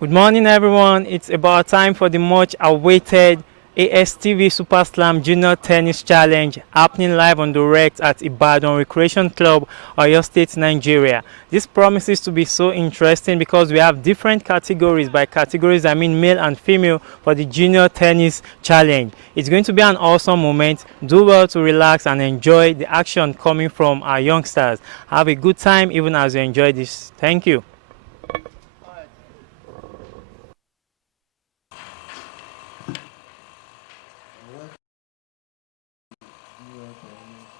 Good morning, everyone. It's about time for the much awaited ASTV Super Slam Junior Tennis Challenge happening live on direct at Ibadan Recreation Club, Oyo State, Nigeria. This promises to be so interesting because we have different categories. By categories, I mean male and female for the Junior Tennis Challenge. It's going to be an awesome moment. Do well to relax and enjoy the action coming from our youngsters. Have a good time even as you enjoy this. Thank you. Junior Tennis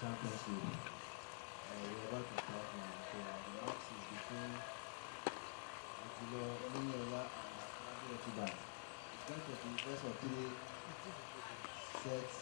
Championship. We're about to start now. So the match is between Atilo Niniola and Akinade Otuba. It's going to be best of three sets.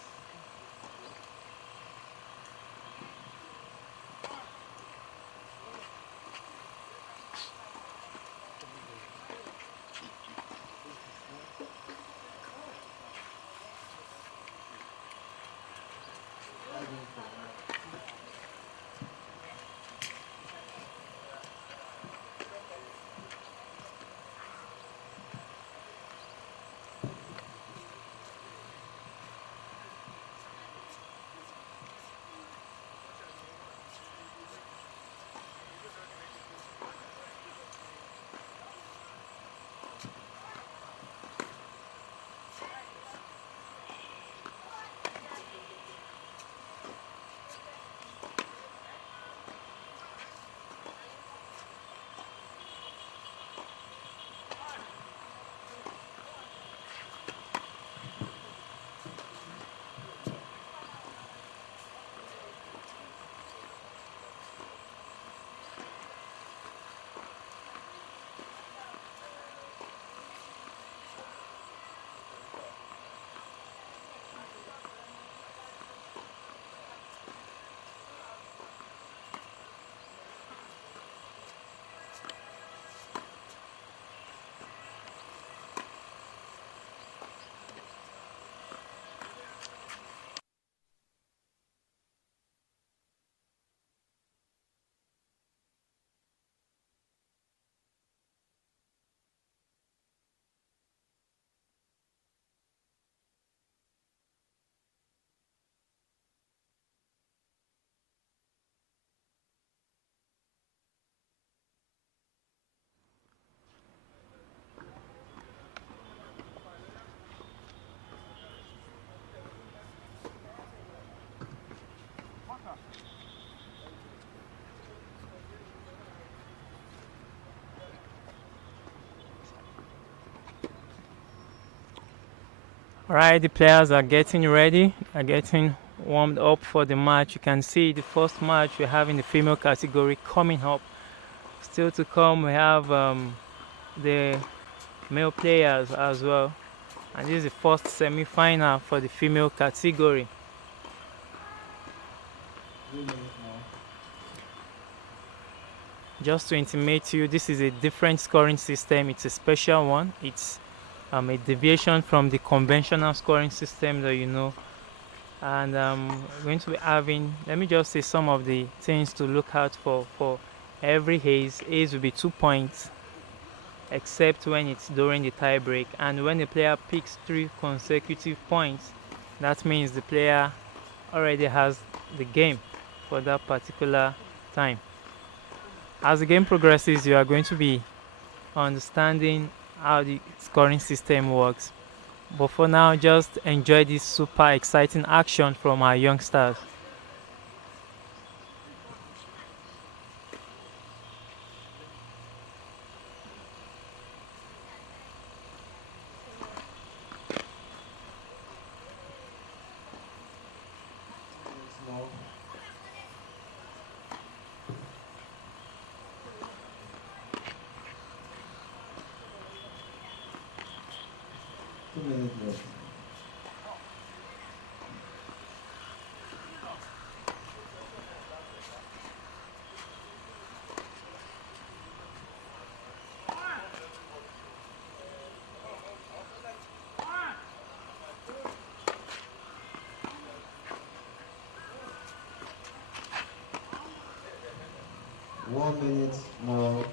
All right, the players are getting ready, are getting warmed up for the match. You can see the first match we have in the female category coming up. Still to come, we have the male players as well. And this is the first semi-final for the female category. 3 minutes more. Just to intimate you, this is a different scoring system. It's a special one. It's a deviation from the conventional scoring system that you know. And we're going to be having, let me just say some of the things to look out for every ace. Ace will be 2 points, except when it's during the tie break. And when the player picks 3 consecutive points, that means the player already has the game for that particular time. As the game progresses, you are going to be understanding how the scoring system works. But for now, just enjoy this super exciting action from our youngsters. Minutes more. Two minutes left. One minute more.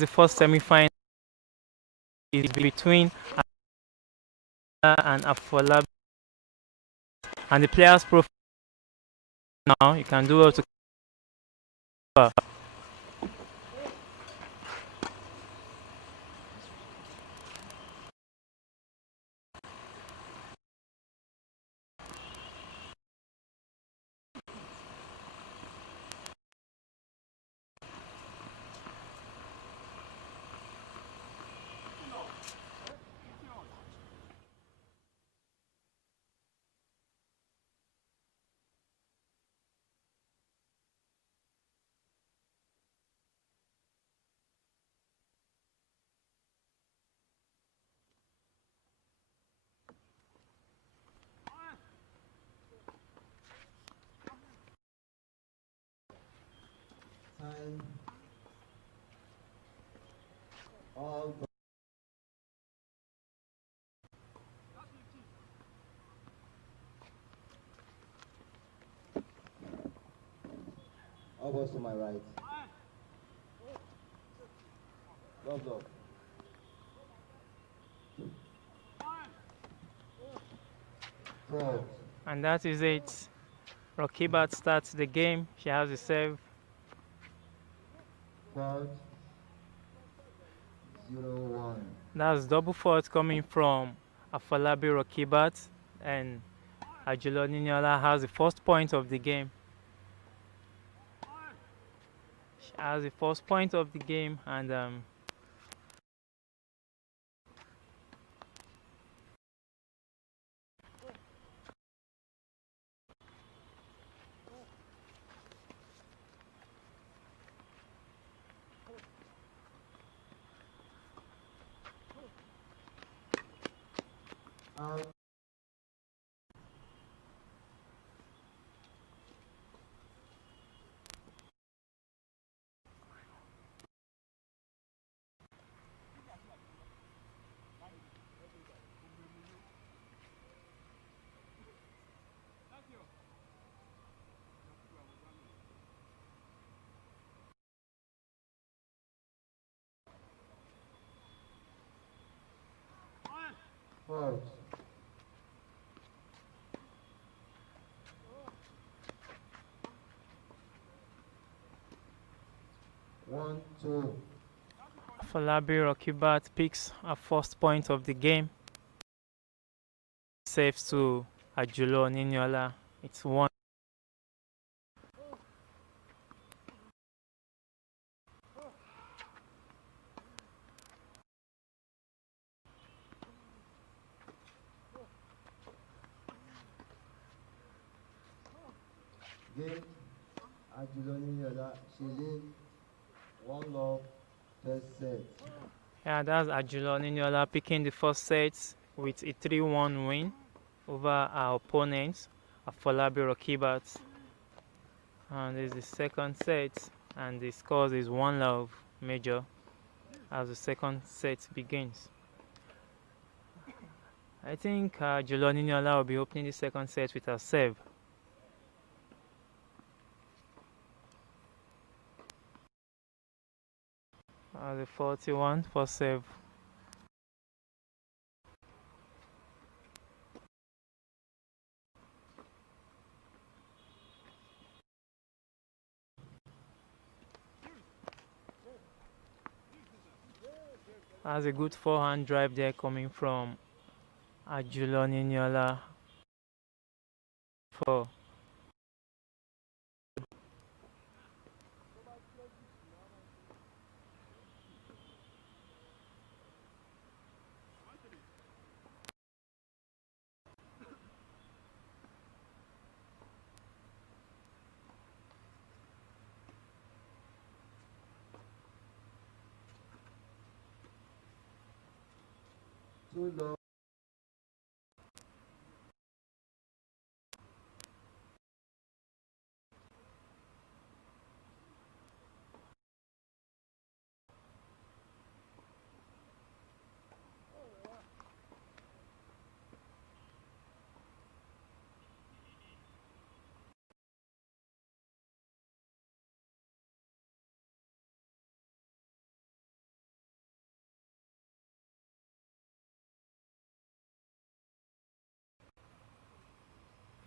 The first semi-final is between and Afolabi, and the players' profile now you can do well to cover. Time. All. All balls to my right. Gloves up. Fault. And that is it. Rokibat starts the game. She has a serve. Fault. 0-1. That's double fault coming from Afolabi Rokibat, and Ajulo Niniola has the first point of the game. She has the first point of the game, and Out. Fault. 1-2. Afolabi Rokibat picks a first point of the game. Saves to Ajulo Niniola. It's 1. Game. Ajuloni Yola. Shilin. 1-love. First set. Yeah, that's Ajulo Niniola picking the first set with a 3-1 win over our opponent, Afolabi Rokibat. And this is the second set, and the scores is 1-love major as the second set begins. I think Ajulo Niniola will be opening the second set with a serve. The 41 for serve. Has a good forehand drive there coming from Ajulo Niniola for Too low.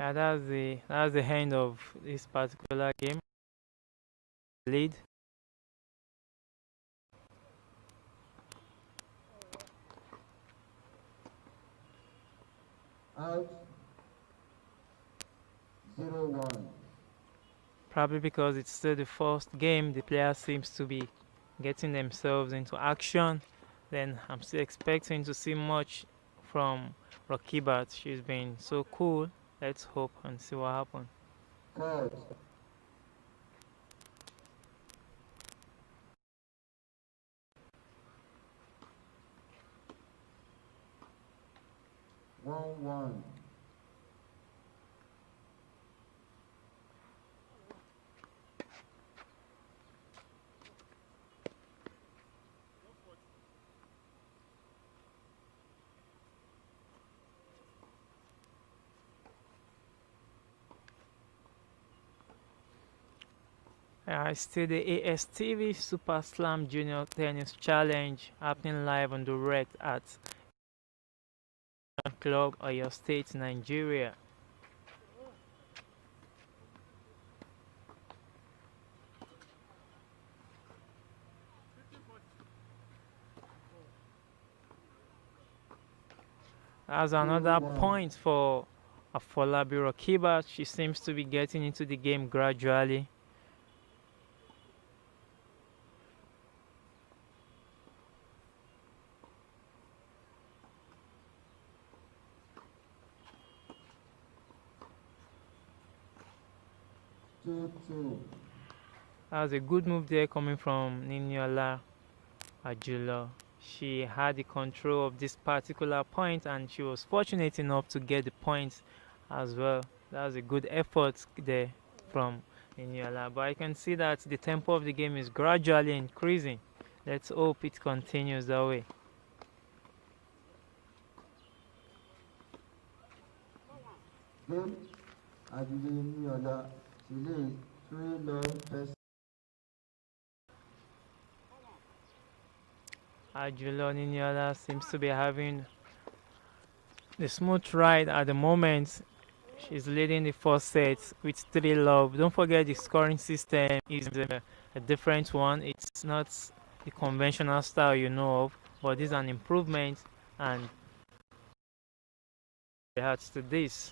Yeah, that's the end of this particular game. Lead. Out. 0-1. Probably because it's still the first game, the player seems to be getting themselves into action. Then I'm still expecting to see much from Rakibat. She's been so cool. Let's hope and see what happens. Court. 1-1. Still the ASTV Super Slam Junior Tennis Challenge happening live on direct at Club Oyo State, Nigeria. As another 2-1. point for Afolabi Rakibat. She seems to be getting into the game gradually. That was a good move there coming from Niniola Ajulo. She had the control of this particular point and she was fortunate enough to get the points as well. That was a good effort there from Niniola. But I can see that the tempo of the game is gradually increasing. Let's hope it continues that way. Game. Adile Niola. Chile. 3-love first. Ajulo Niniola seems to be having the smooth ride at the moment. She's leading the first set with 3-love. Don't forget the scoring system is a different one. It's not the conventional style you know of, but this is an improvement and adds to this.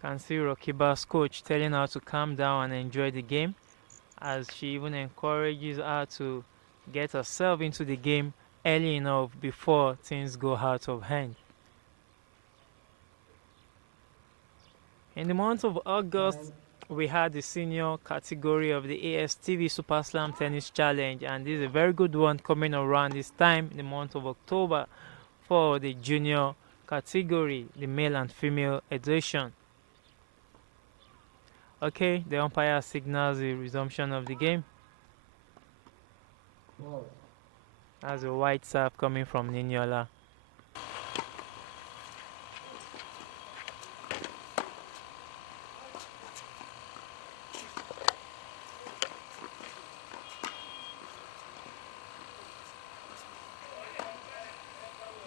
Can see Rokiba's coach telling her to calm down and enjoy the game, as she even encourages her to get herself into the game early enough before things go out of hand. In the month of August, we had the senior category of the ASTV Super Slam Tennis Challenge, and this is a very good one coming around this time, in the month of October, for the junior category, the male and female edition. Okay, the umpire signals the resumption of the game. That's a white serve coming from Niniola.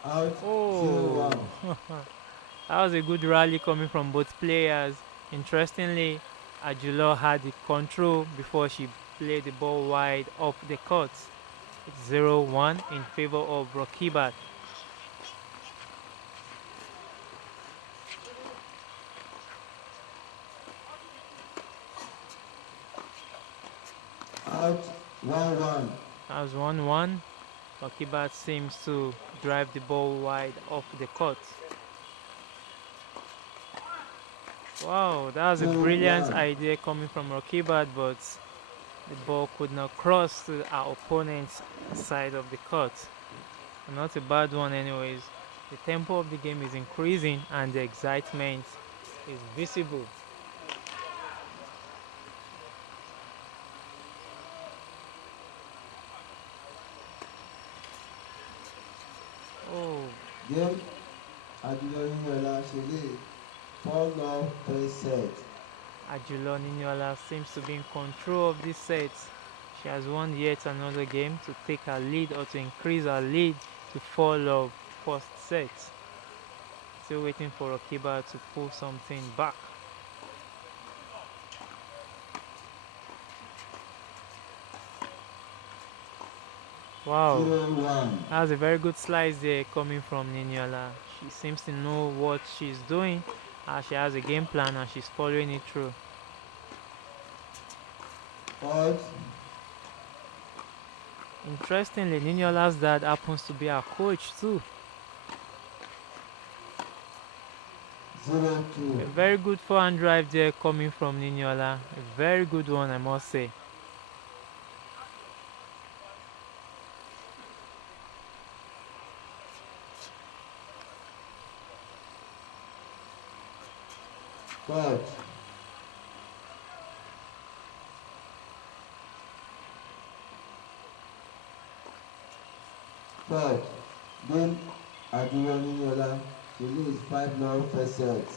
Out. Oh, 0-1. that was a good rally coming from both players. Interestingly, Ajulo had the control before she played the ball wide off the court. It's 0-1 in favor of Rokibat. Out. 1-1. As 1-1, Rokibat seems to drive the ball wide off the court. Wow, that was a brilliant idea coming from Rokibat, but the ball could not cross to our opponent's side of the court. Not a bad one anyways. The tempo of the game is increasing and the excitement is visible. Oh, Game. Adile Niola. Chile. 4-love first set. Ajulo Niniola seems to be in control of this set. She has won yet another game to take her lead or to increase her lead to 4 love first set. Still waiting for Rakiba to pull something back. Wow, 0-1. that's a very good slice there coming from Niniola. She seems to know what she's doing, she has a game plan and she's following it through. Fault. Interestingly, Niniola's dad happens to be our coach too. 0-2. A very good forehand drive there coming from Niniola. A very good one, I must say. Fault. Fault. Game Aduro Niniola. She leads 5-0 first set.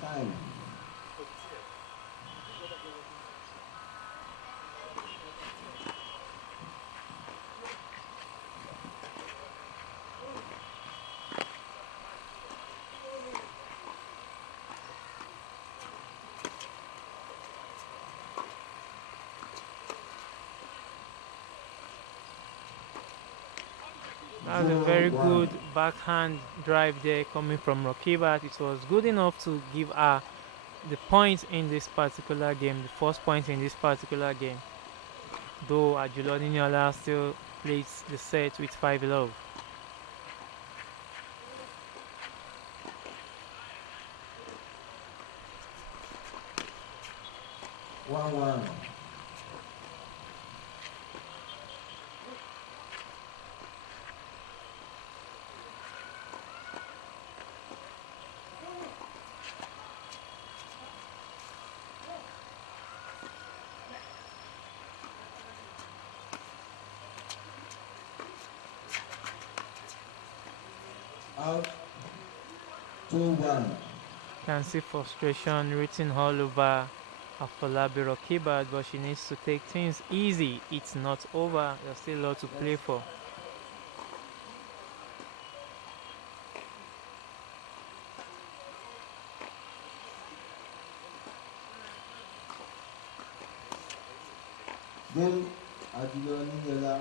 Time. That's a very 0-1. good backhand drive there coming from Rakibat. It was good enough to give her the point in this particular game, the first point in this particular game. Though Ajulo Niniola still plays the set with 5 love. 1-1. Out. 2-1. Can see frustration written all over Afolabi Rakibat, but she needs to take things easy. It's not over. There's still a lot to play for. Game Aduro Niniola.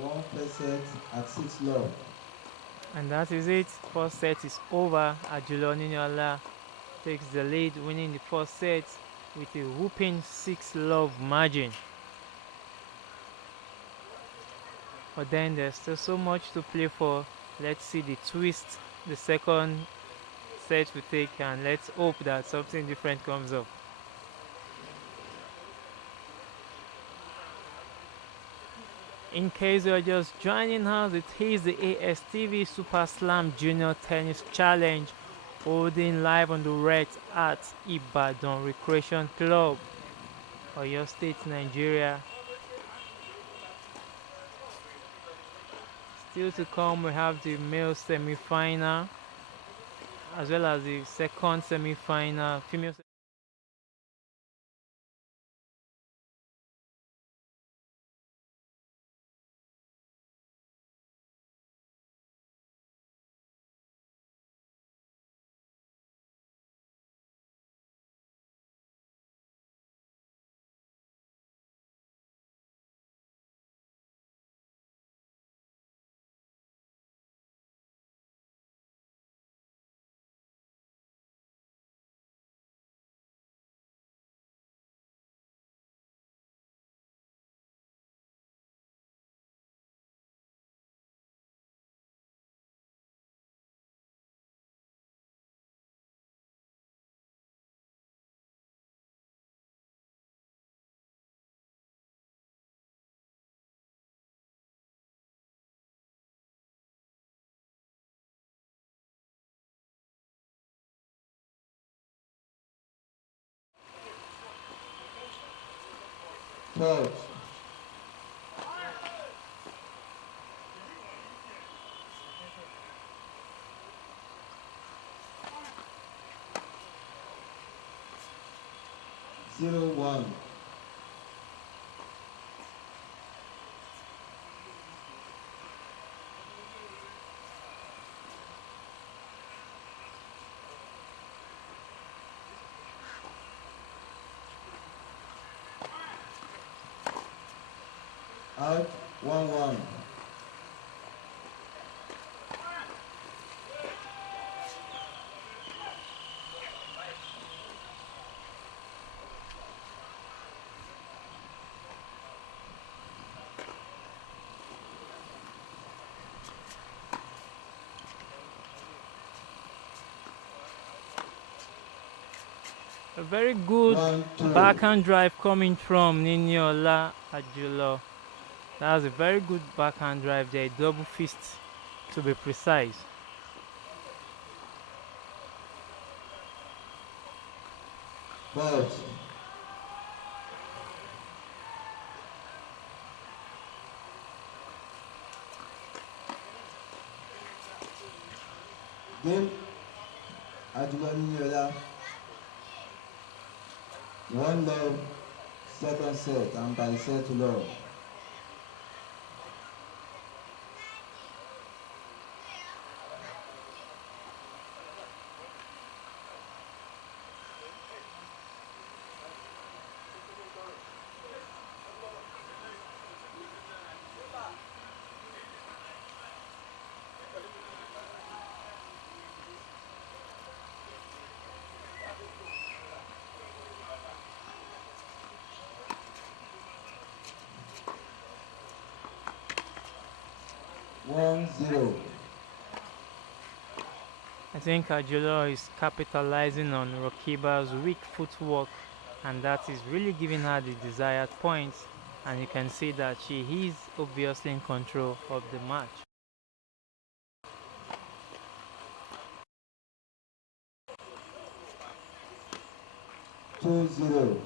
Won first set at 6 love. And that is it. First set is over. Ajulo Niniola takes the lead, winning the first set with a whooping 6 love margin. But then there's still so much to play for. Let's see the twist the second set we take, and let's hope that something different comes up. In case you're just joining us, it is the ASTV Super Slam Junior Tennis Challenge, holding live on the red at Ibadan Recreation Club, Oyo State, Nigeria. Still to come, we have the male semi-final as well as the second semi-final, female Fault. 0-1. Out. 1-1. A very good 1-2. backhand drive coming from Niniola Ajulo. That was a very good backhand drive there, double fist to be precise. Fault. Game. Ajulo Niniola. 1-love. Second set and by set to love. One zero. I think Ajulo is capitalizing on Rokiba's weak footwork, and that is really giving her the desired points. And you can see that she is obviously in control of the match. 2-0.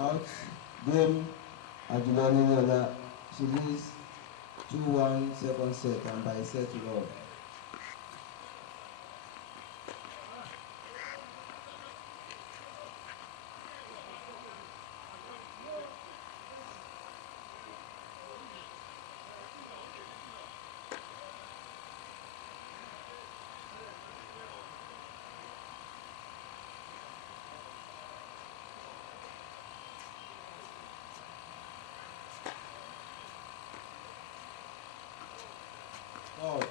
Out. Game. Ajulani Niola. She leads 2-1 second set and by set love. Out.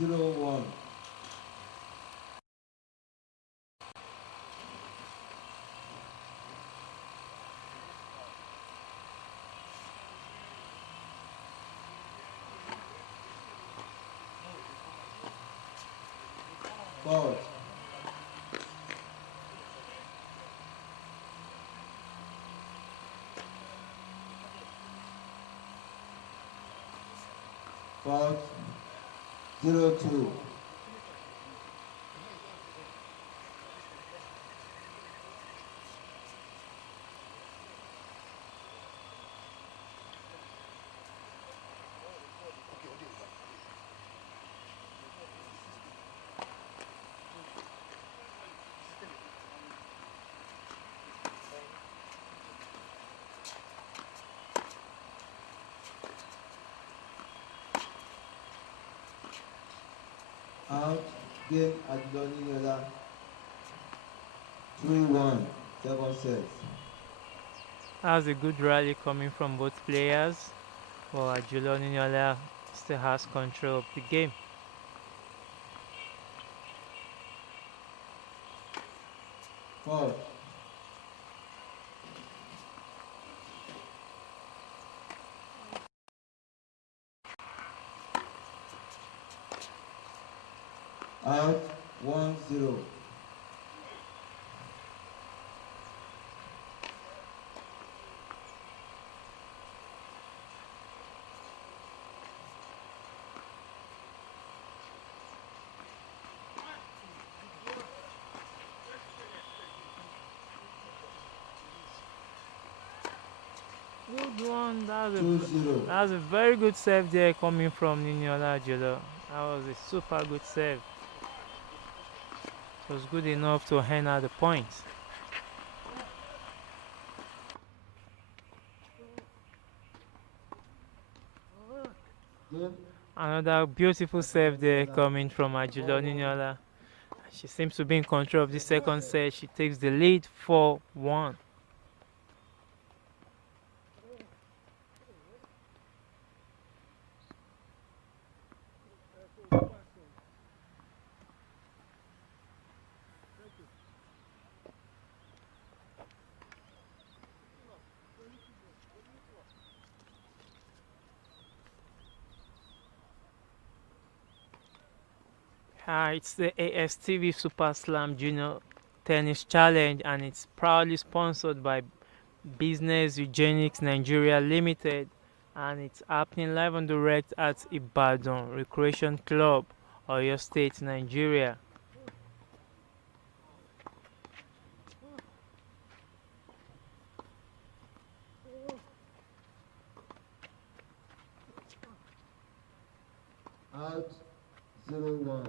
Zero one. Out. Out. 0-2. Out. Game Ajulani Niola. 3-1 second set. That was a good rally coming from both players. Well, Ajulani Niola still has control of the game. Out. Out. 1-0. Good one. That 2-0. was a very good save there coming from Niniola Ajolo. That was a super good save. It was good enough to hand out the points. Game. Another beautiful save there coming from Ajolo Niniola. She seems to be in control of the second set. She takes the lead 4-1. It's the ASTV Super Slam Junior Tennis Challenge, and it's proudly sponsored by Business Eugenics Nigeria Limited, and it's happening live and direct at Ibadan Recreation Club, Oyo State, Nigeria. Out. 0-1.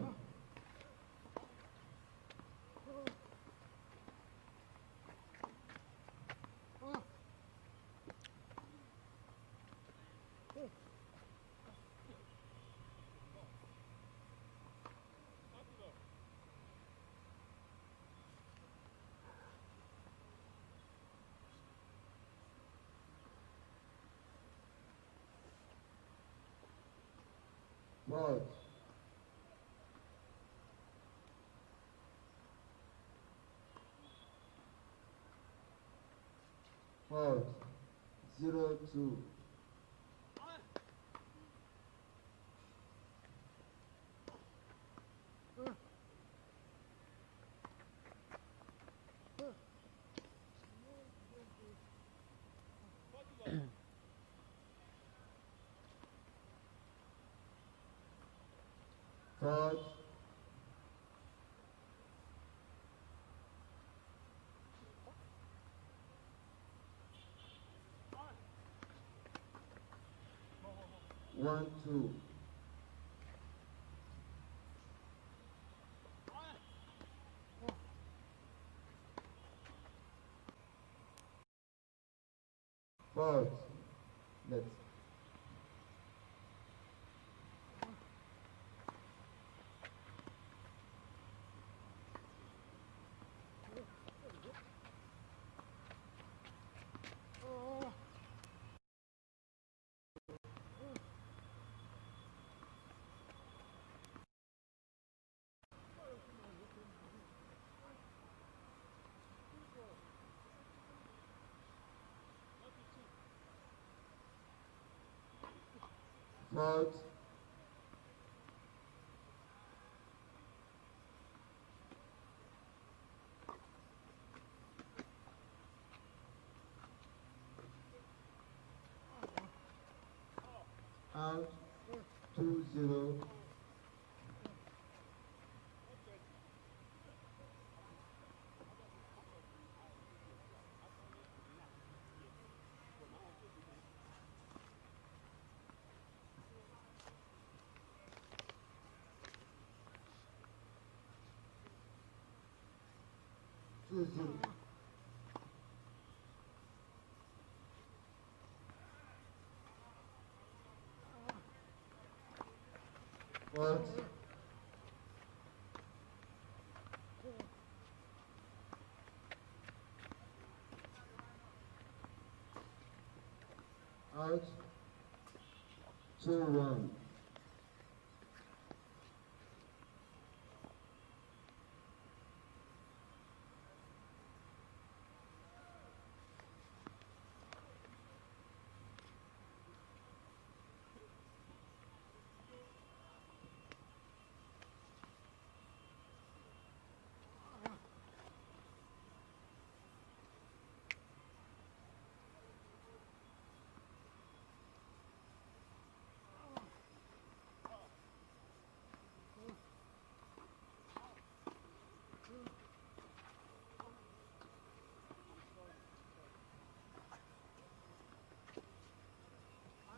Out. Out. 0-2. Fourth. One, two. Fourth. Let's. Fourth. Out. 2-0. Two zero. Fourth. Out. 2-1.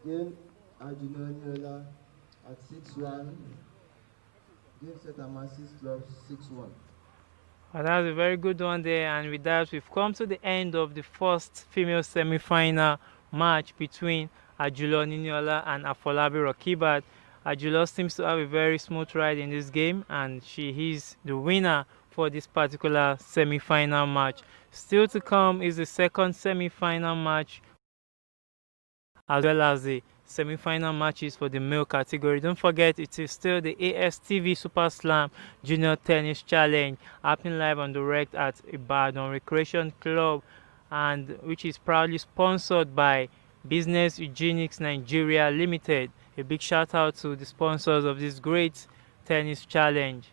Game Ajinola at 6-1. Game set Amasis Club 6-1. Well, that's a very good one there, and with that, we've come to the end of the first female semi-final match between Ajulo Niniola and Afolabi Rokibat. Ajulo seems to have a very smooth ride in this game, and she is the winner for this particular semi-final match. Still to come is the second semi-final match, as well as the semi-final matches for the male category. Don't forget, it is still the ASTV Super Slam Junior Tennis Challenge happening live on direct at Ibadan Recreation Club, and which is proudly sponsored by Business Eugenics Nigeria Limited. A big shout out to the sponsors of this great tennis challenge.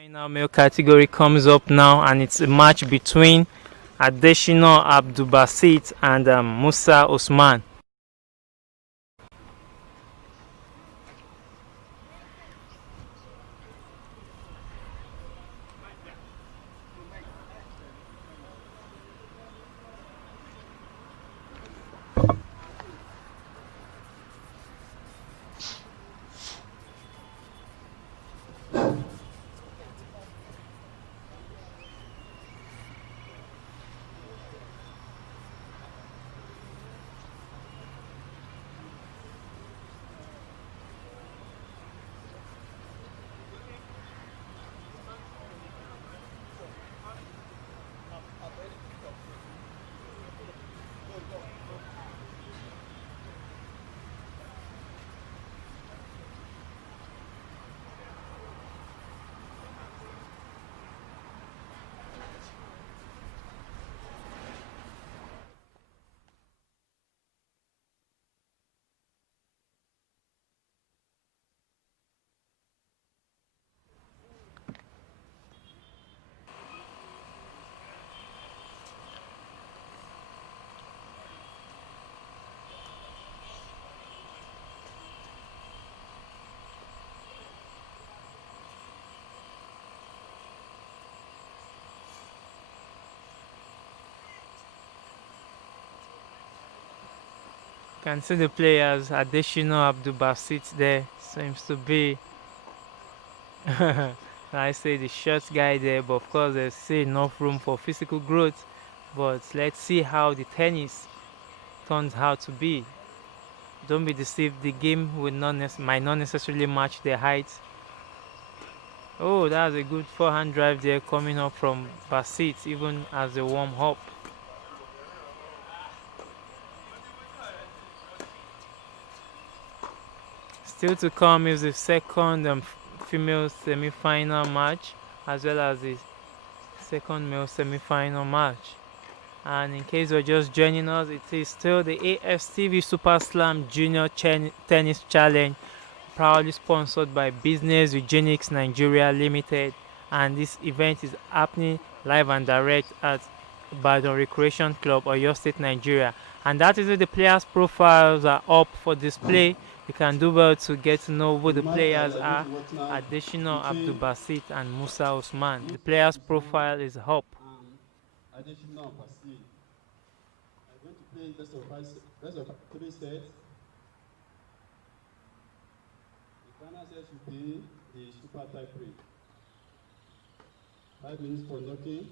Final male category comes up now, and it's a match between Adeshina Abdulbasit and Musa Osman. You can see the players. Adeshina Abdulbasit there seems to be, I say, the short guy there, but of course there's still enough room for physical growth. But let's see how the tennis turns out to be. Don't be deceived, the game will might not necessarily match their height. Oh, that's a good forehand drive there coming up from Basit, even as they warm up. Still to come is the second female semi-final match, as well as the second male semi-final match. And in case you're just joining us, it is still the AFTV Super Slam Junior Tennis Challenge, proudly sponsored by Business Eugenics Nigeria Limited. And this event is happening live and direct at Badon Recreation Club, Oyo State, Nigeria. And that is where the players' profiles are up for display. You can do well to get to know who the players are. Additional Abdulbasit and Musa Osman. The players' Usman profile is up. and Adeshina Basil are going to play best of 3 sets. The final set should be the super tie break. 5 minutes for knocking.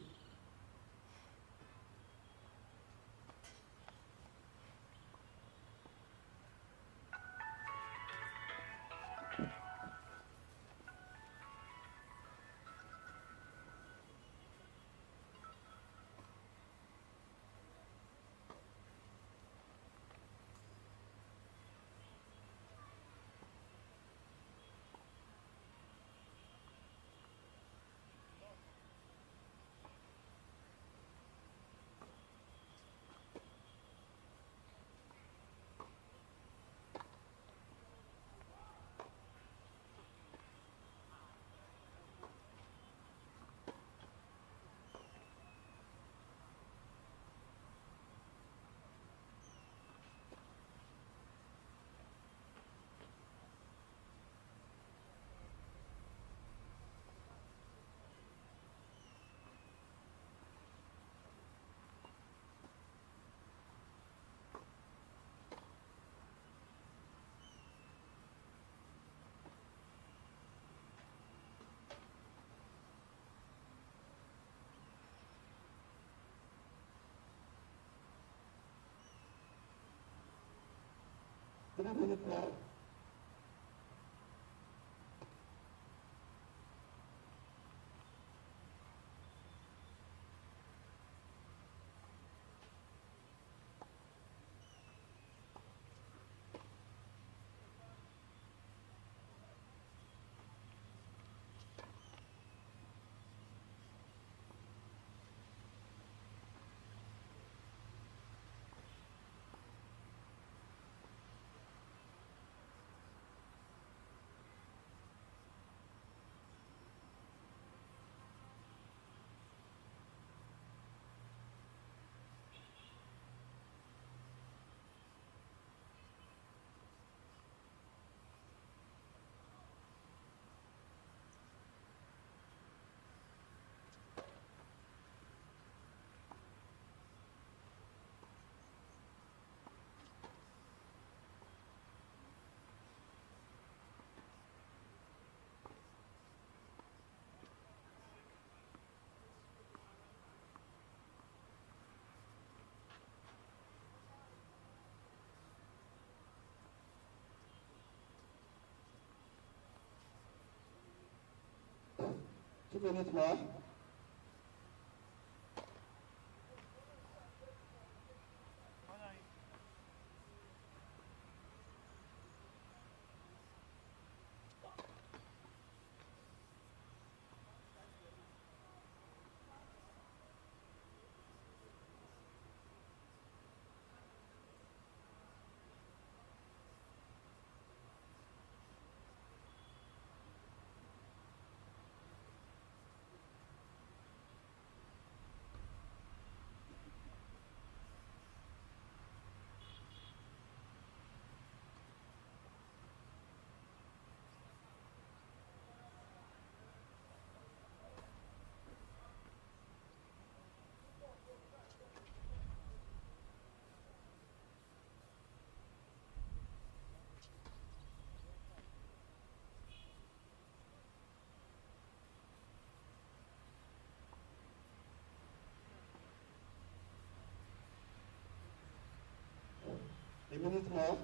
2 minutes more. A minute more.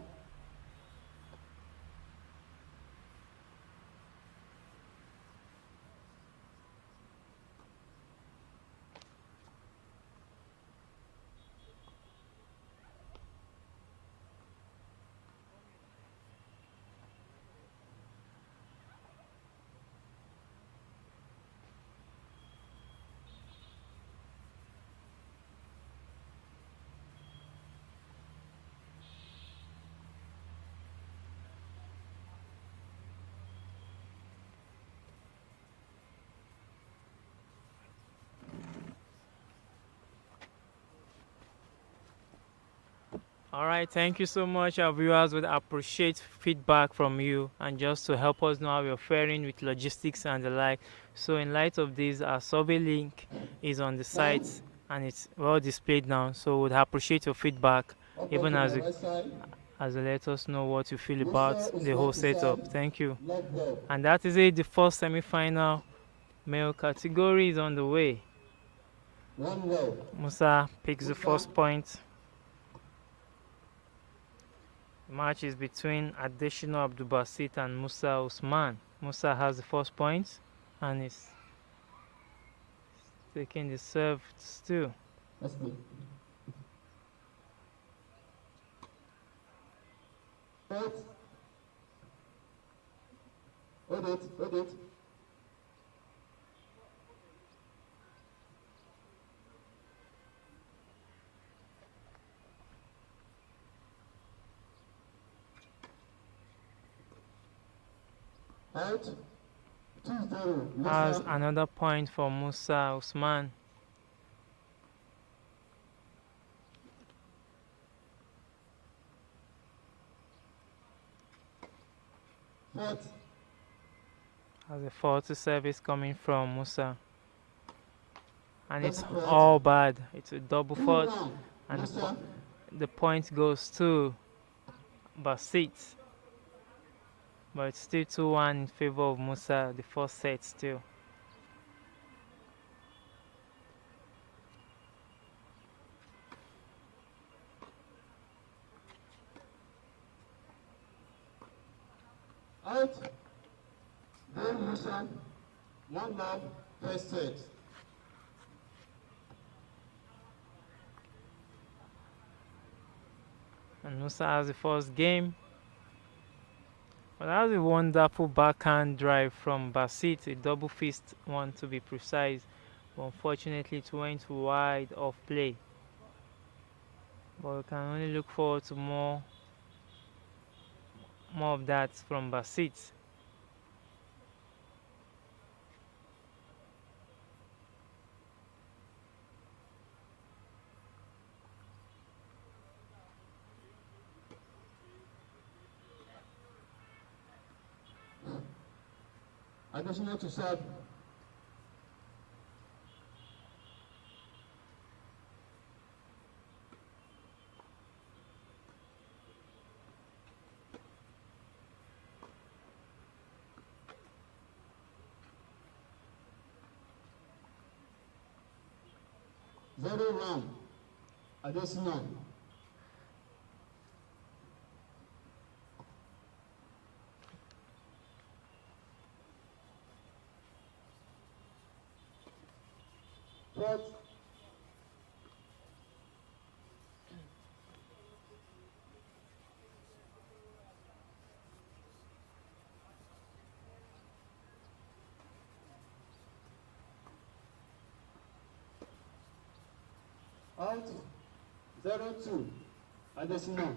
All right, thank you so much. Our viewers would appreciate feedback from you and just to help us know how you're faring with logistics and the like. So, in light of this, our survey link is on the Time. site and it's well displayed now. So, would appreciate your feedback, Up even to my right side. as you let us know what you feel about Musa is the whole left to setup. serve. Thank you. Left ball. And that is it. The first semi-final male category is on the way. 1-0. Musa picks the Musa. first point. The match is between Adesina Abdulbasit and Musa Usman. Musa has the first point and is taking the serve still. Let's play. Point. Hold it. Hold it. Out. 2-0. As Musa. another point for Musa Usman. Fourth. As a 40 service coming from Musa. And it's Double all bad. It's a double fault. 2-1. And Musa. the point goes to Basit. But it's still 2-1 in favor of Musa, the first set still. Out. Then Musa. 1-0. First set. And Musa has the first game. Well, that was a wonderful backhand drive from Basit, a double fist one to be precise. But unfortunately, it went wide of play. But we can only look forward to more of that from Basit. Additional to serve. Very wrong. Additional. Fourth, out, 0-2, additional.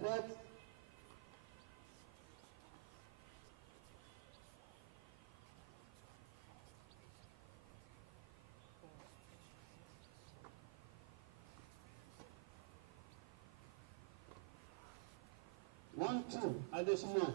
Fourth, 1-2, additional.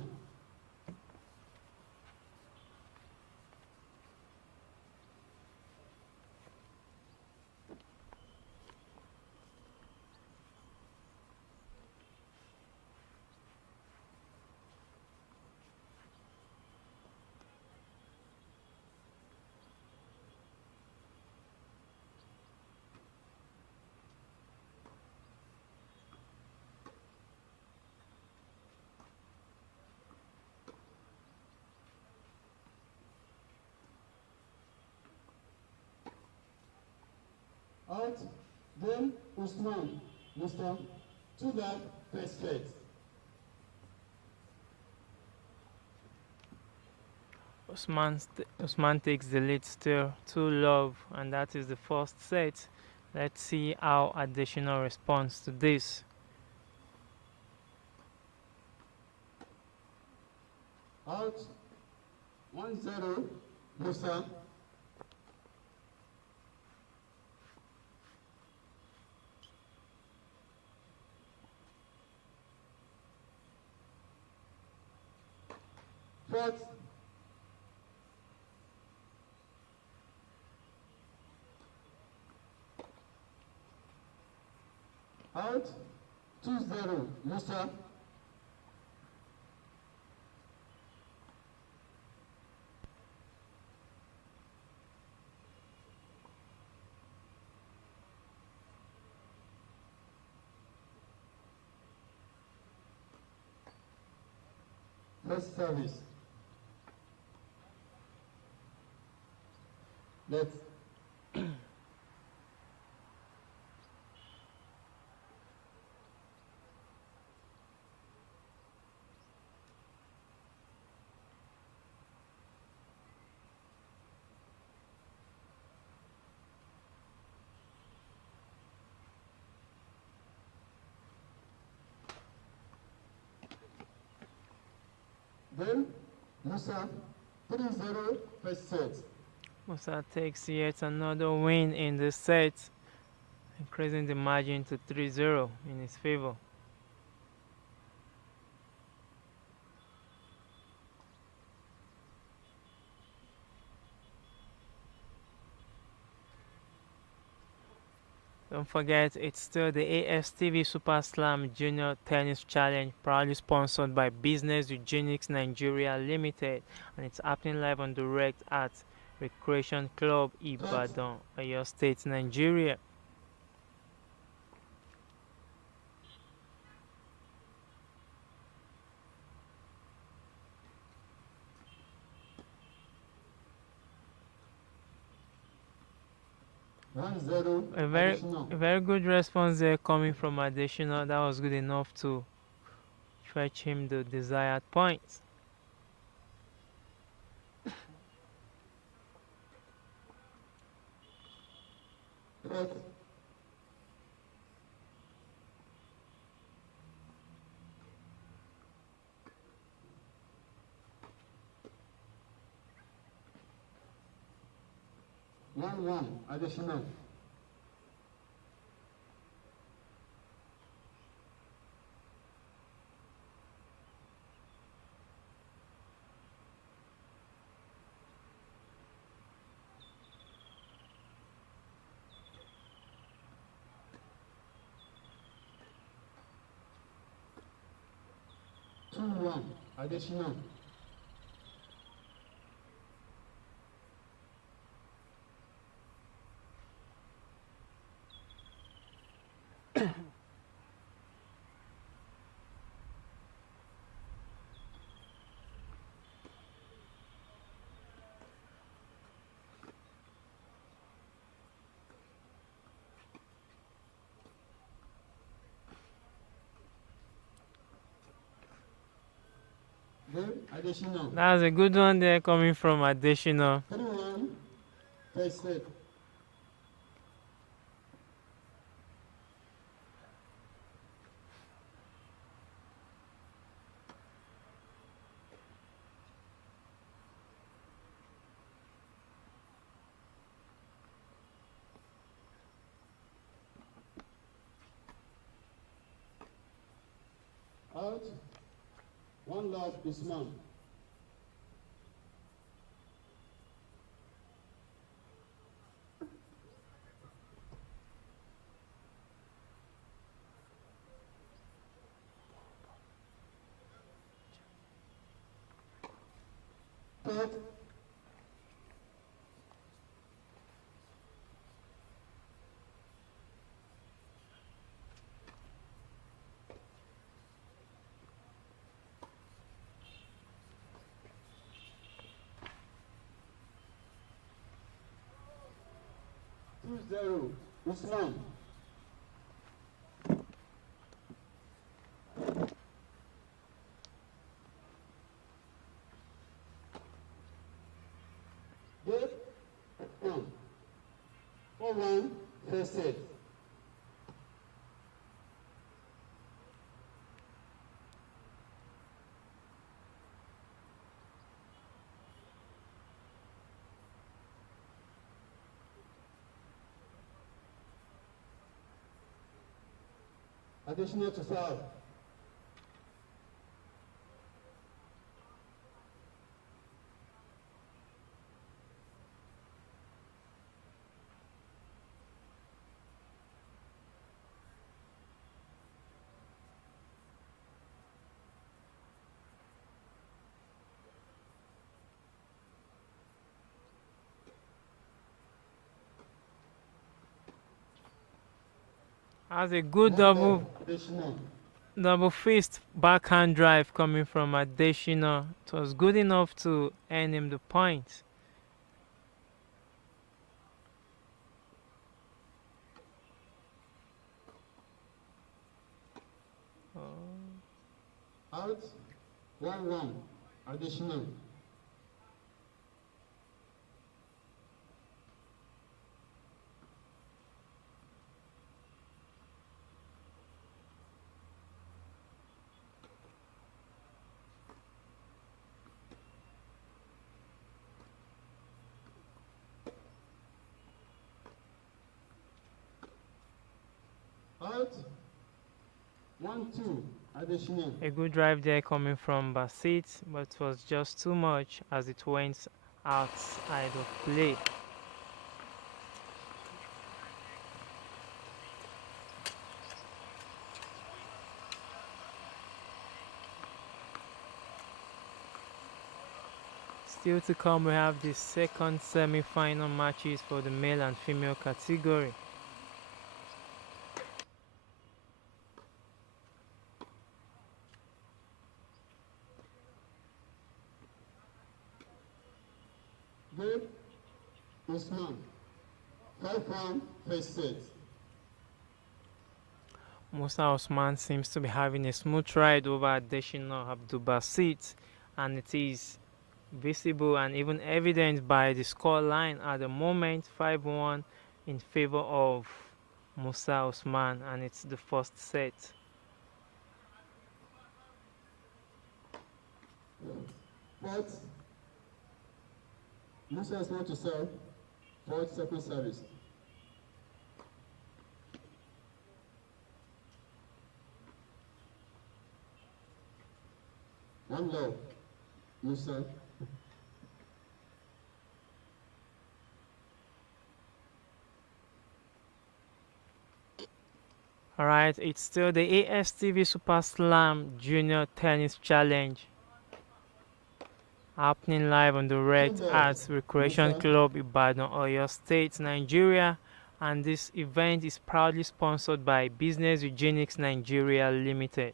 Out, then Usman, Mr. Tudor Pesquet. Usman takes the lead still 2-love, and that is the first set. Let's see how additional responds to this. Out, 1-0, Musa. Fourth, out, 2-0, Musa. First service. Let's then Musa 3-0 first set. Musa takes yet another win in this set, increasing the margin to 3-0 in his favor. Don't forget, it's still the ASTV Super Slam Junior Tennis Challenge, proudly sponsored by Business Eugenics Nigeria Limited, and it's happening live on direct at Recreation Club Ibadan, Oyo State, Nigeria. A very good response there coming from Additional. That was good enough to fetch him the desired points. Fourth, 1-1, additional. Two one, additional. Good. Additional. That's a good one there coming from additional. 3-1. First set. Out. One love, Usman. Third. 2-0. Usman. Good. 4-1. First set. Additional to serve. That's a good One love. Additional. double fist backhand drive coming from additional. It was good enough to earn him the point. Out. 1-1. Additional. Out. 1-2. Additional. A good drive there coming from Basit, but it was just too much as it went outside of play. Still to come, we have the second semi-final matches for the male and female category. Good. Usman. 5-1. First set. Musa Osman seems to be having a smooth ride over Adesina Abdulbasit, and it is visible and even evident by the score line at the moment, 5-1 in favor of Musa Osman, and it's the first set. Fourth. Musa is not to serve. Fourth second service. One love. Musa. Alright, it's still the ASTV Super Slam Junior Tennis Challenge happening live on the Red Arts Recreation Club Ibadan, Oyo State, Nigeria, and this event is proudly sponsored by Business Eugenics Nigeria Limited.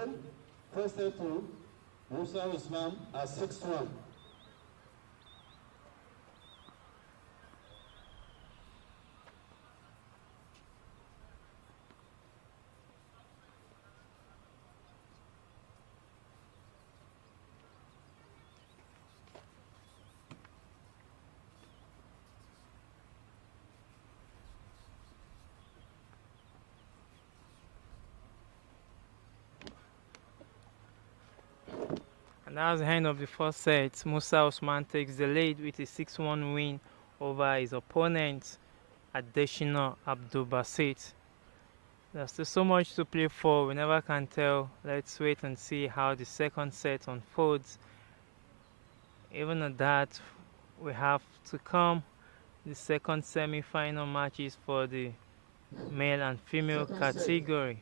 Again, first set to Musa Usman at 6-1. And that was the end of the first set. Musa Usman takes the lead with a 6-1 win over his opponent, Adesina Abdulbasit. There's still so much to play for. We never can tell. Let's wait and see how the second set unfolds. Even at that, we have to come the second semi-final matches for the male and female category.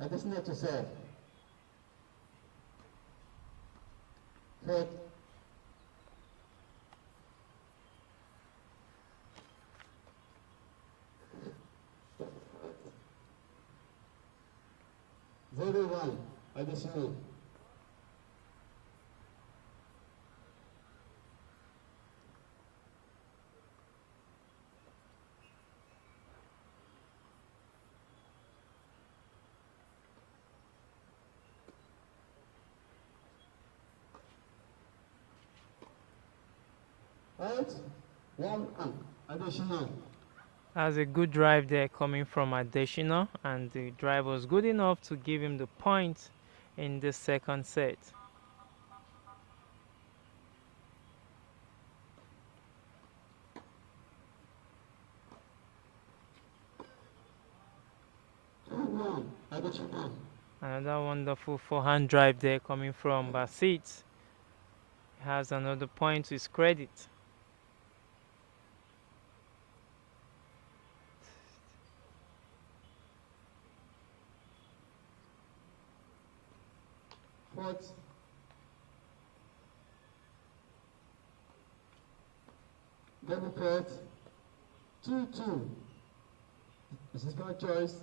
Additional to serve. Third. Very well. Additional. Out. 1 additional. That's a good drive there coming from Adesina, and the drive was good enough to give him the point in the second set. Additional. Another wonderful forehand drive there coming from Basit. He has another point to his credit. Fourth. Democrat. 2-2. This is my choice.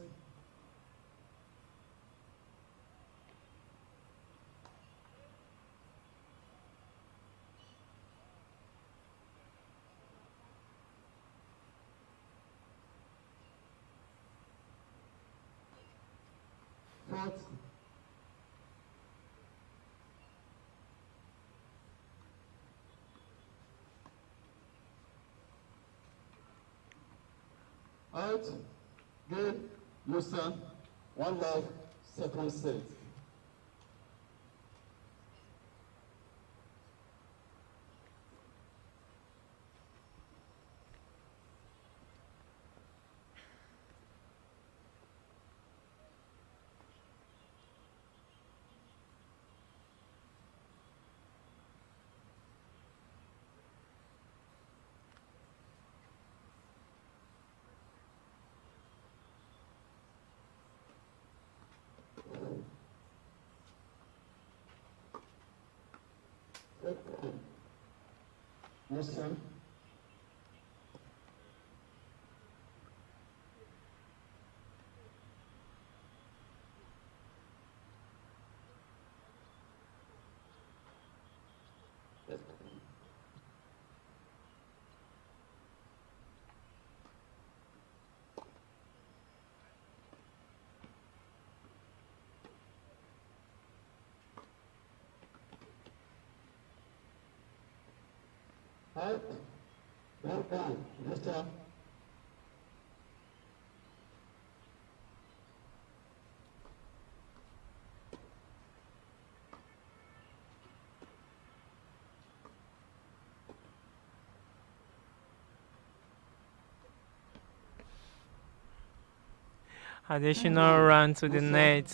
Fourth. Out. Good. Musa. 1 love. Second set. Musa. Out. 1-1. Musa. Additional run to the net.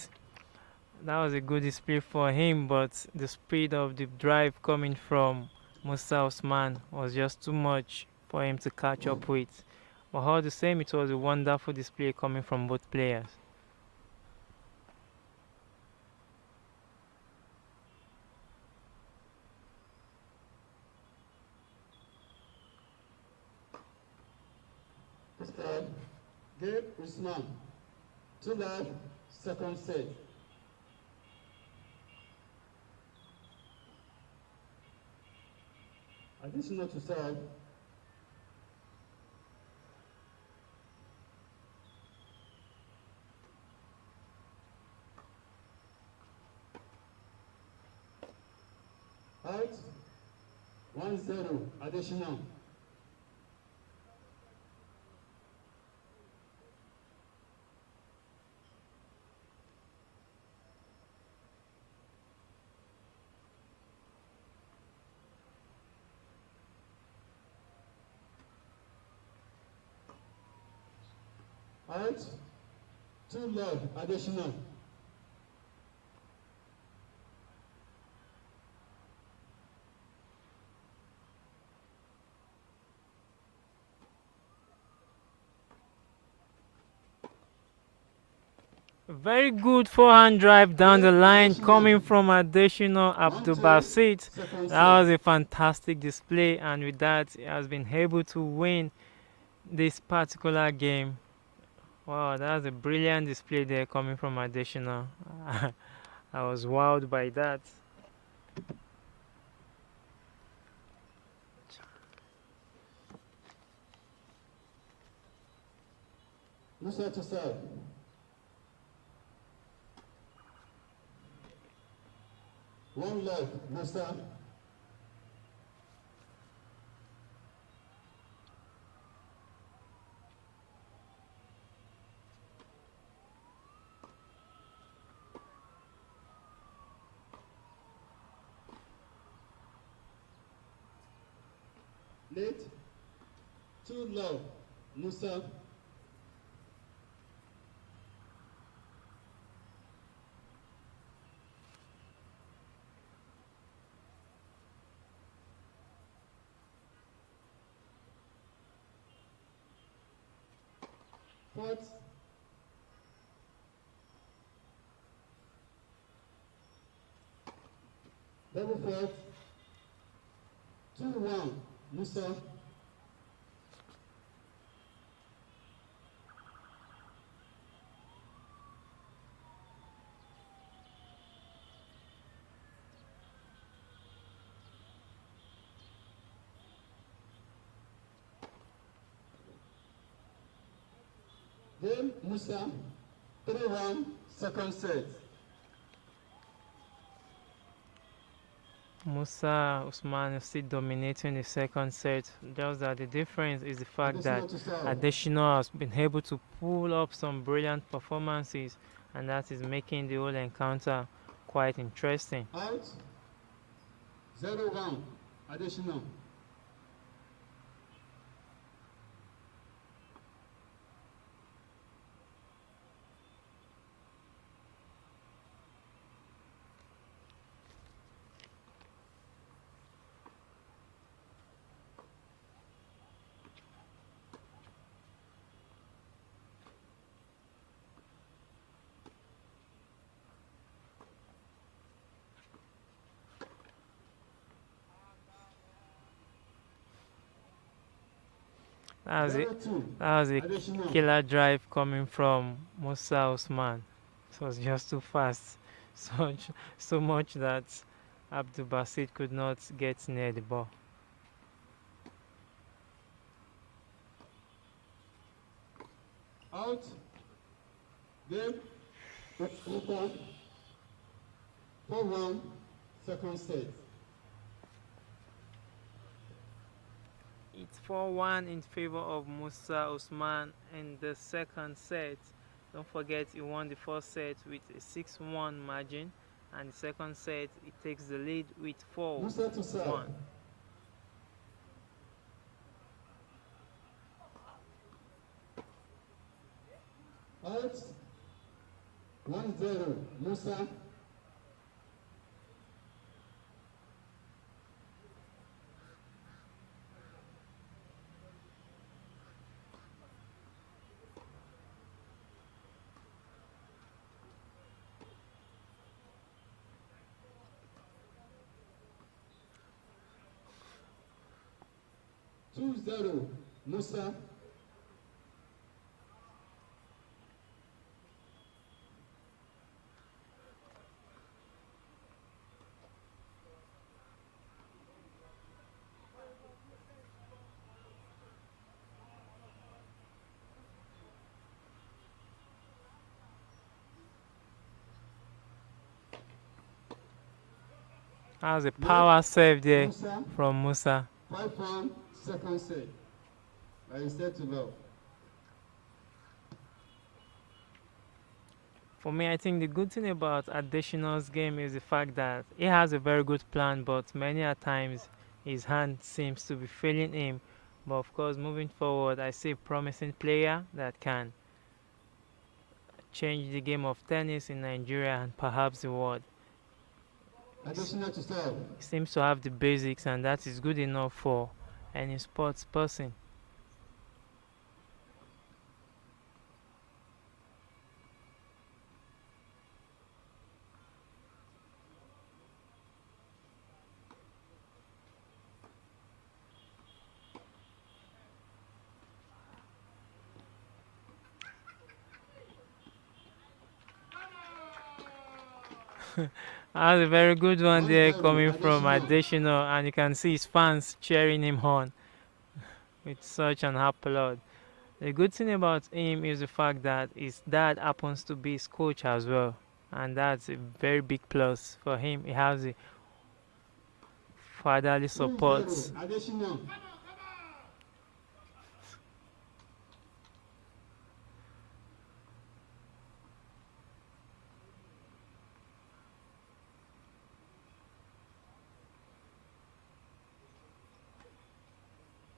That was a good display for him, but the speed of the drive coming from Musa Usman was just too much for him to catch up with. But all the same, it was a wonderful display coming from both players. Start. Gabe Usman, 2 love, second set. Additional to serve. Out, 1-0, additional. Out, 2 love, additional. Very good forehand drive down the Gabe line additional. coming from additional 1-2, Abdulbasit. second That set. was a fantastic display, and with that, he has been able to win this particular game. Wow, that was a brilliant display there coming from additional. I was wowed by that. Musa to serve. One love, Musa. Late, 2 love, Musa. Fourth, double fourth, 2-1, Musa. Game, Musa. 3-1, second set. Musa Usman is still dominating the second set. Just that the difference is the fact that Additional to serve. Additional has been able to pull up some brilliant performances, and that is making the whole encounter quite interesting. Out, 0-1, additional. That was it. 0-2, That was a additional. killer drive coming from Musa Usman. It was just too fast, so much that Abdul Basit could not get near the ball. Out, game, Musa. 4-1, second set. It's 4-1 in favor of Musa Usman in the second set. Don't forget he won the first set with a 6-1 margin, and the second set he takes the lead with Musa to serve. 4-1. Out, 1-0, Musa. Two zero, Musa. How's a Next, power save there Musa, from Musa? 5-1, second set. By set to love. For me, I think the good thing about Additional's game is the fact that he has a very good plan, but many a times his hand seems to be failing him. But of course, moving forward, I see a promising player that can change the game of tennis in Nigeria and perhaps the world. Additional to serve. He seems to have the basics, and that is good enough for any sports person. That's a very good one there 1-0, coming from additional. Additional, and you can see his fans cheering him on with such an applaud. The good thing about him is the fact that his dad happens to be his coach as well, and that's a very big plus for him. He has a fatherly support. 2-0, additional.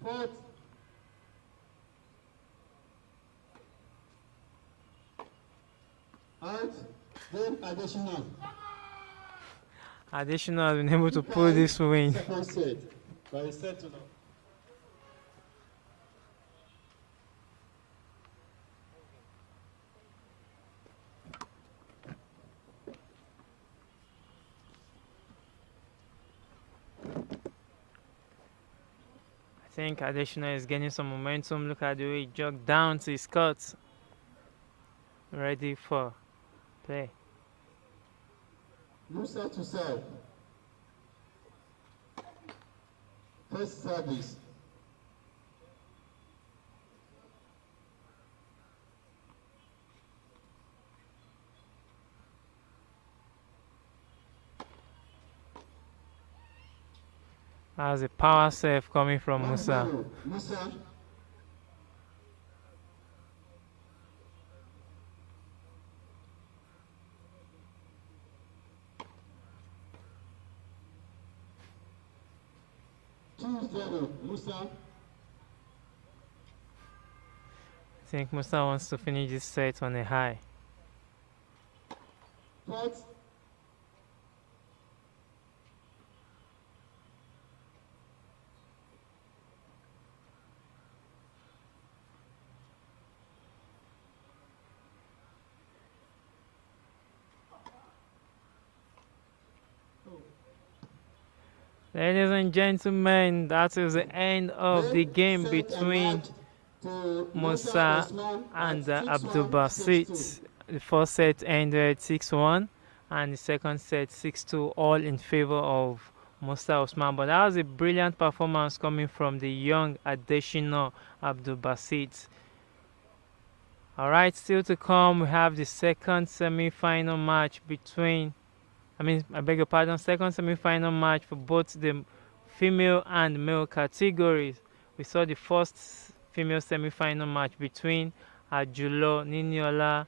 Fourth. Out. Then additional. Additional has been able to pull 2-5, this win. second set. By set to love. I think Additional is getting some momentum. Look at the way he jogged down to his cuts. Ready for play. Musa to serve. First service. That's a power save coming from Musa. 1-0, Musa. Two zero, Musa. I think Musa wants to finish this set on a high. Fourth. Ladies and gentlemen, that is the end of the Then game set a between match to Musa Musa Osman and at 6-1, Abdul 6-2. Basit. The first set ended 6-1 and the second set 6-2, all in favor of Musa Osman. But that was a brilliant performance coming from the young additional Abdul Basit. Alright, still to come, we have the second semi-final match between I beg your pardon, second semi-final match for both the female and male categories. We saw the first female semi-final match between Ajulo Niniola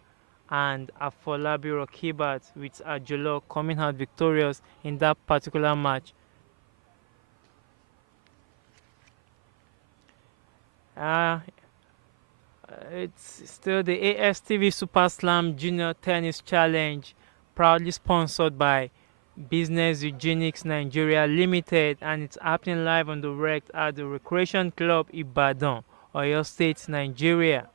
and Afolabi Rokibat, with Ajulo coming out victorious in that particular match. Uh, it's still the ASTV Super Slam Junior Tennis Challenge, proudly sponsored by Business Eugenics Nigeria Limited, and it's happening live on direct at the Recreation Club Ibadan, Oyo State, Nigeria.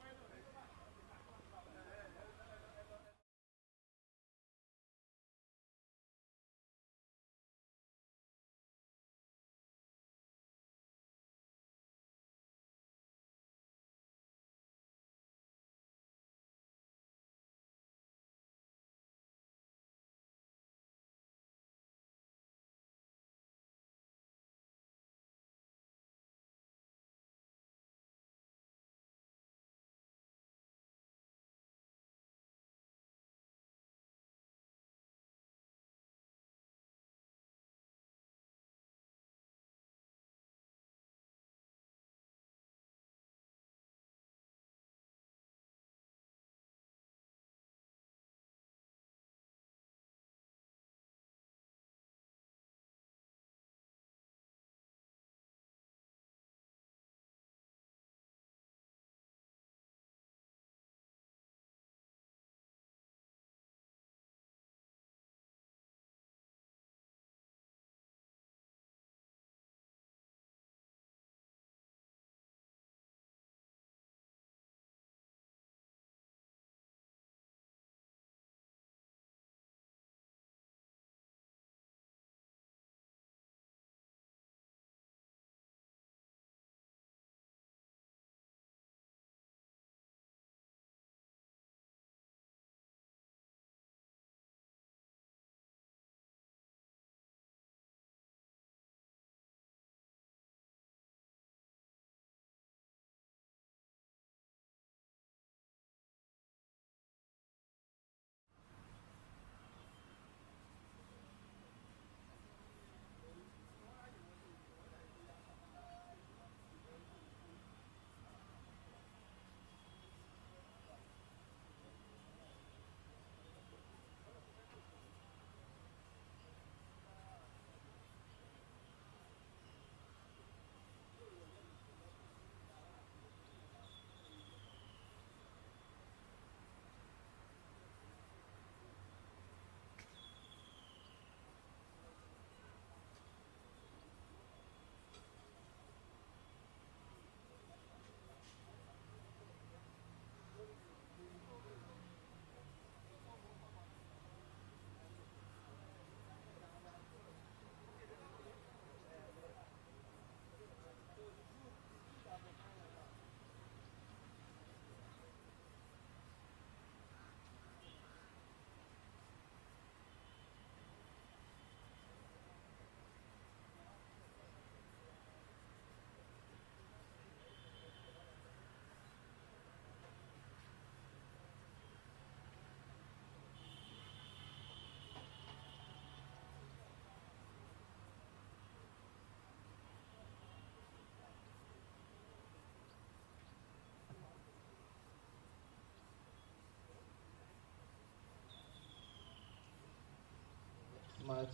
match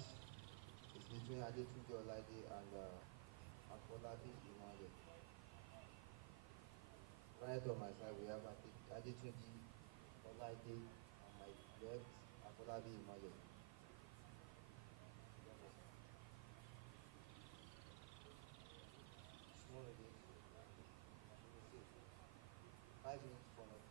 is between Adetunji Olaide and Afolabi Imole. Right on my side, we have Adetunji Olaide. On my left, Afolabi Imole. You understand? Small against Tunisia. 5 minutes for nothing.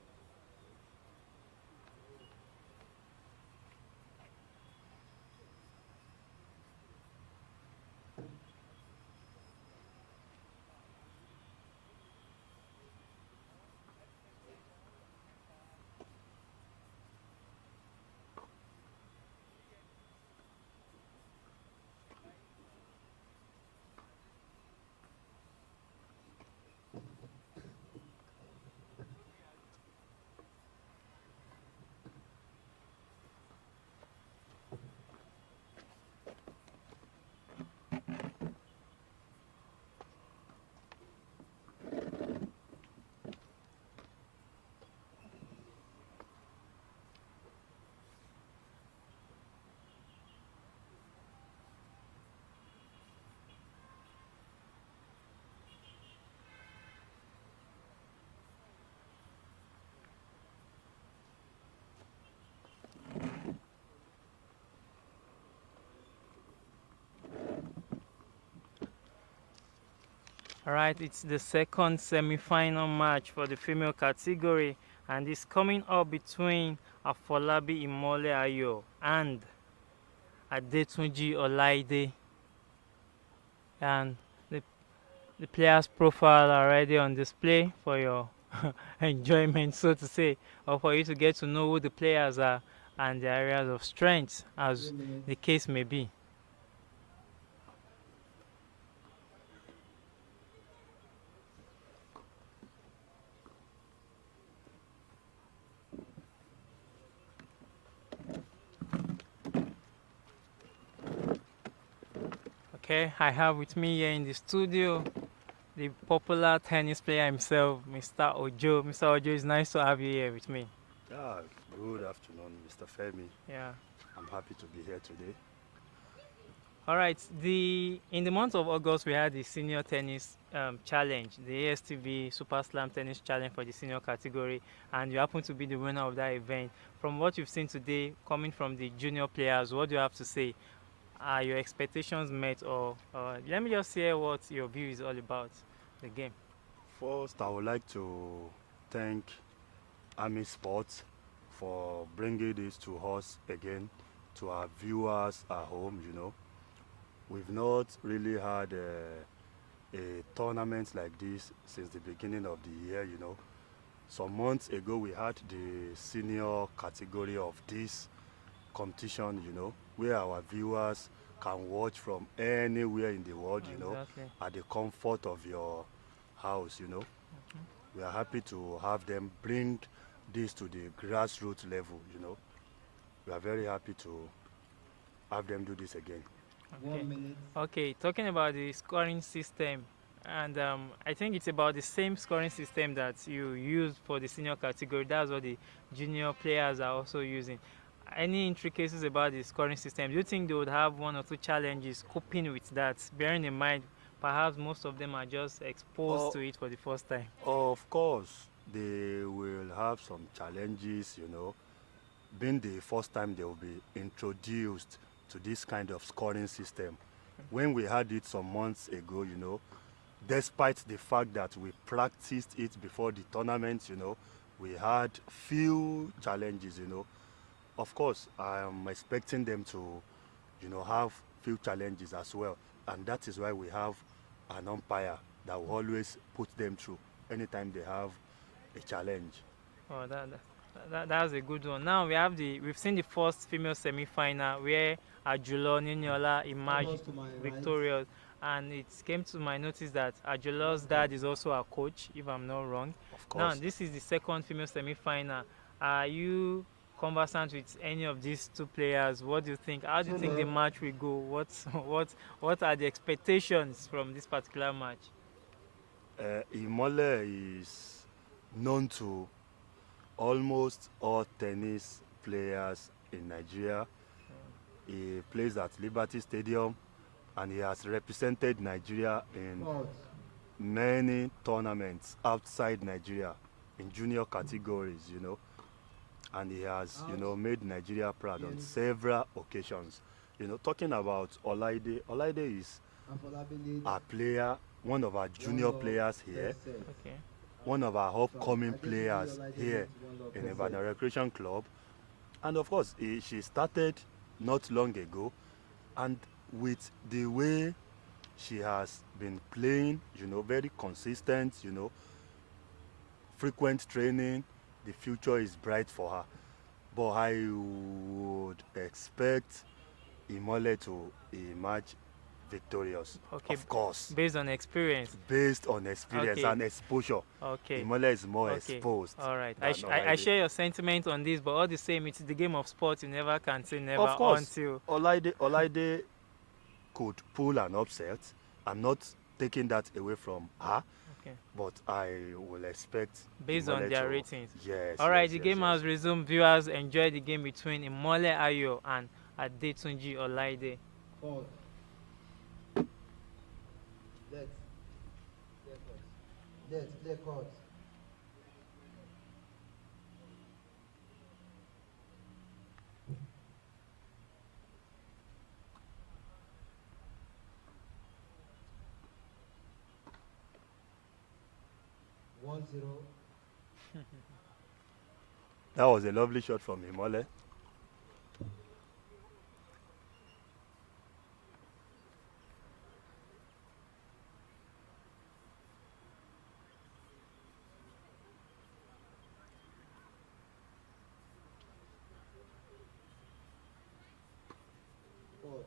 All right, it's the second semi-final match for the female category, and it's coming up between Afolabi Imole Ayo and Adetunji Olaide. And the, the players' profile are already on display for your enjoyment, so to say, or for you to get to know who the players are and their areas of strength, as 3 minutes. the case may be. Okay, I have with me here in the studio the popular tennis player himself, Mr. Ojo. Mr. Ojo, it's nice to have you here with me. Yeah, good afternoon, Mr. Femi. Yeah. I'm happy to be here today. All right. In the month of August, we had the senior tennis challenge, the ASTV Super Slam Tennis Challenge for the senior category, and you happen to be the winner of that event. From what you've seen today, coming from the junior players, what do you have to say? Are your expectations met, or let me just hear what your view is all about the game? First, I would like to thank ArmiSports for bringing this to us again, to our viewers at home. We've not really had a tournament like this since the beginning of the year. Some months ago, we had the senior category of this competition, where our viewers can watch from anywhere in the world, Exactly. at the comfort of your house. Mhm. We are happy to have them bring this to the grassroots level. We are very happy to have them do this again. Okay. 1 minute. Okay, talking about the scoring system, and I think it's about the same scoring system that you use for the senior category. That's what the junior players are also using. Any intricacies about the scoring system? Do you think they would have one or two challenges coping with that? Bearing in mind, perhaps most of them are just exposed Oh, to it for the first time. of course, they will have some challenges. Being the first time they will be introduced to this kind of scoring system. When we had it some months ago, despite the fact that we practiced it before the tournament, we had few challenges. Of course, I am expecting them to have few challenges as well. And that is why we have an umpire that will always put them through anytime they have a challenge. Oh, that's a good one. Now we've seen the first female semi-final where Ajulo Niniola emerged Almost to my right. victorious, and it came to my notice that Ajulo's dad is also a coach, if I'm not wrong. Of Now course, this is the second female semi-final. Are you conversant with any of these two players? What do you think? How do you Two think the love. match will go? What are the expectations from this particular match? Imole is known to almost all tennis players in Nigeria. He plays at Liberty Stadium, and he has represented Nigeria in Fault. many tournaments outside Nigeria in junior categories, you know, and he has, you Out. know, made Nigeria proud on Games. several occasions. You know, talking about Olaide, Olaide is Afolabi leads. our player, one of our junior One love, players here, first set. Okay. one of our upcoming Adetunji players Olaide here leads 1-0 in first Ibadan set. Recreation Club. And of course, she started not long ago, and with the way she has been playing, you know, very consistent, you know, frequent training, the future is bright for her. But I would expect Imole to emerge victorious, Okay. of course, Based on experience. based on experience Okay. and exposure. Okay. Imole is more Okay. exposed All right. than I Olaide. share your sentiment on this, but all the same, it's the game of sport. You never can say never Of course, until. Olaide could pull an upset. I'm not taking that away from her, Okay. but I will expect Based on Imole their to, ratings. yes, All right. yes, The yes, game yes. has resumed. Viewers, enjoy the game between Imole Ayo and Adetunji Olaide. Fault. Let. Clear court. Let. Clear court. One zero. That was a lovely shot from Imole. Fault.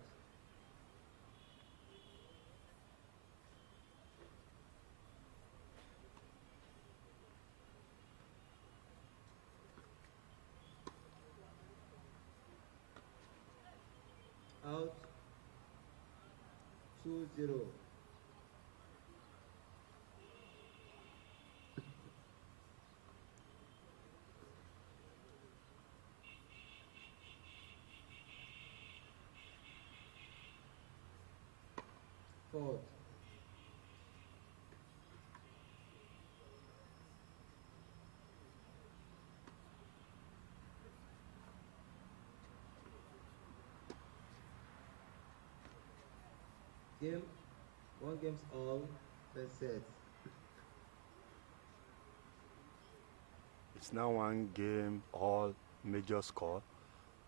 Out. 2-0. Fault. Game. One game's all. First set. It's now one game, all major score.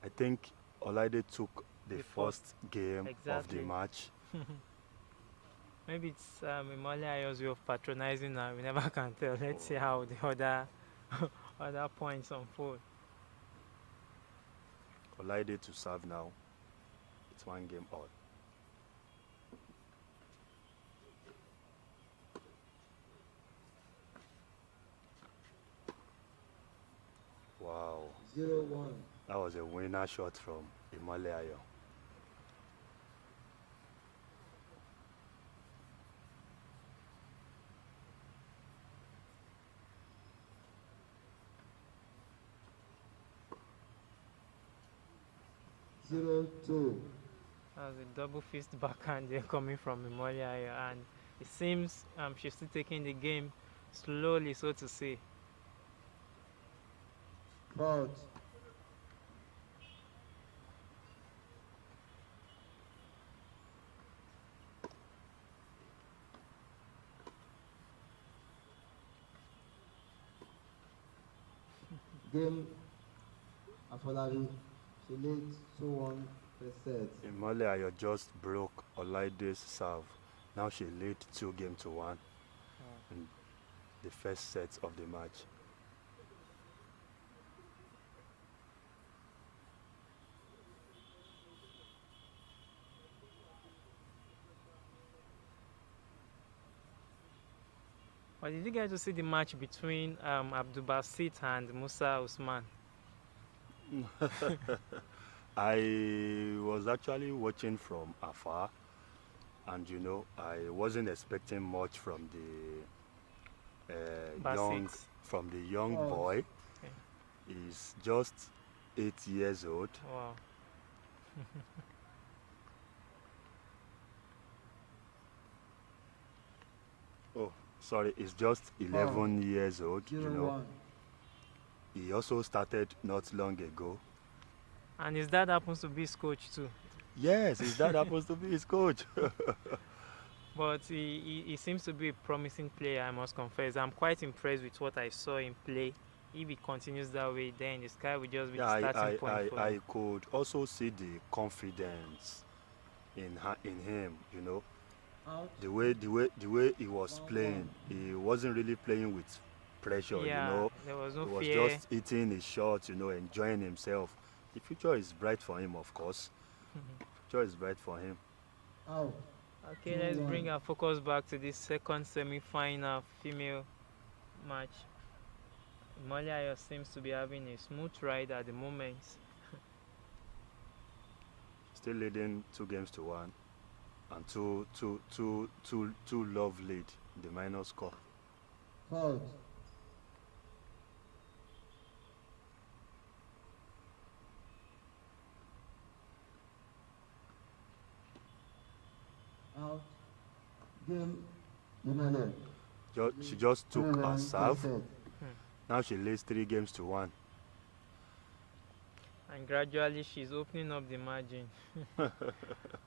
I think Olaide took the The first game of Exactly. the match. Maybe it's Imole Ayo's way of patronizing her. We never can tell. Let's see how the other other points unfold. Olaide to serve now. It's one game all. Wow, 0-1. that was a winner shot from Imole Ayo. Zero two. As a double fist backhand there coming from Imole Ayo, and it seems she's still taking the game slowly, so to say. Fault. Game. Afolabi. She leads 2-1 first set. Imole Ayo just broke Olaide's serve. Now she lead 2-1 in the first set of the match. But did you get to see the match between Abdul Basit and Musa Usman? I was actually watching from afar, and you know, I wasn't expecting much from the young Basit. boy. Okay. He's just 8 years old, Wow. Oh, sorry, he's just Foul. 11 years old, you Zero know. one. He also started not long ago. And his dad happens to be his coach too. Yes, his dad happens to be his coach. But he seems to be a promising player, I must confess. I'm quite impressed with what I saw him play. If he continues that way, then the sky will just be Yeah, the starting point for I him. could also see the confidence in him, you know. Out. The way he was 1-1. playing, he wasn't really playing with pressure, you Yeah, know. there was no He was fear. just hitting his shots, you know, enjoying himself. The future is bright for him, of course. Future is bright for him. Out. Okay, let's bring 2-1. our focus back to this second semi-final female match. Molia seems to be having a smooth ride at the moment. Still leading 2 games to 1, and two love lead in the minor score. Fault. Out. Game. Emmanuel. She just took a 3-1. Third serve. set. Hmm. Now she leads 3 games to 1. And gradually she's opening up the margin.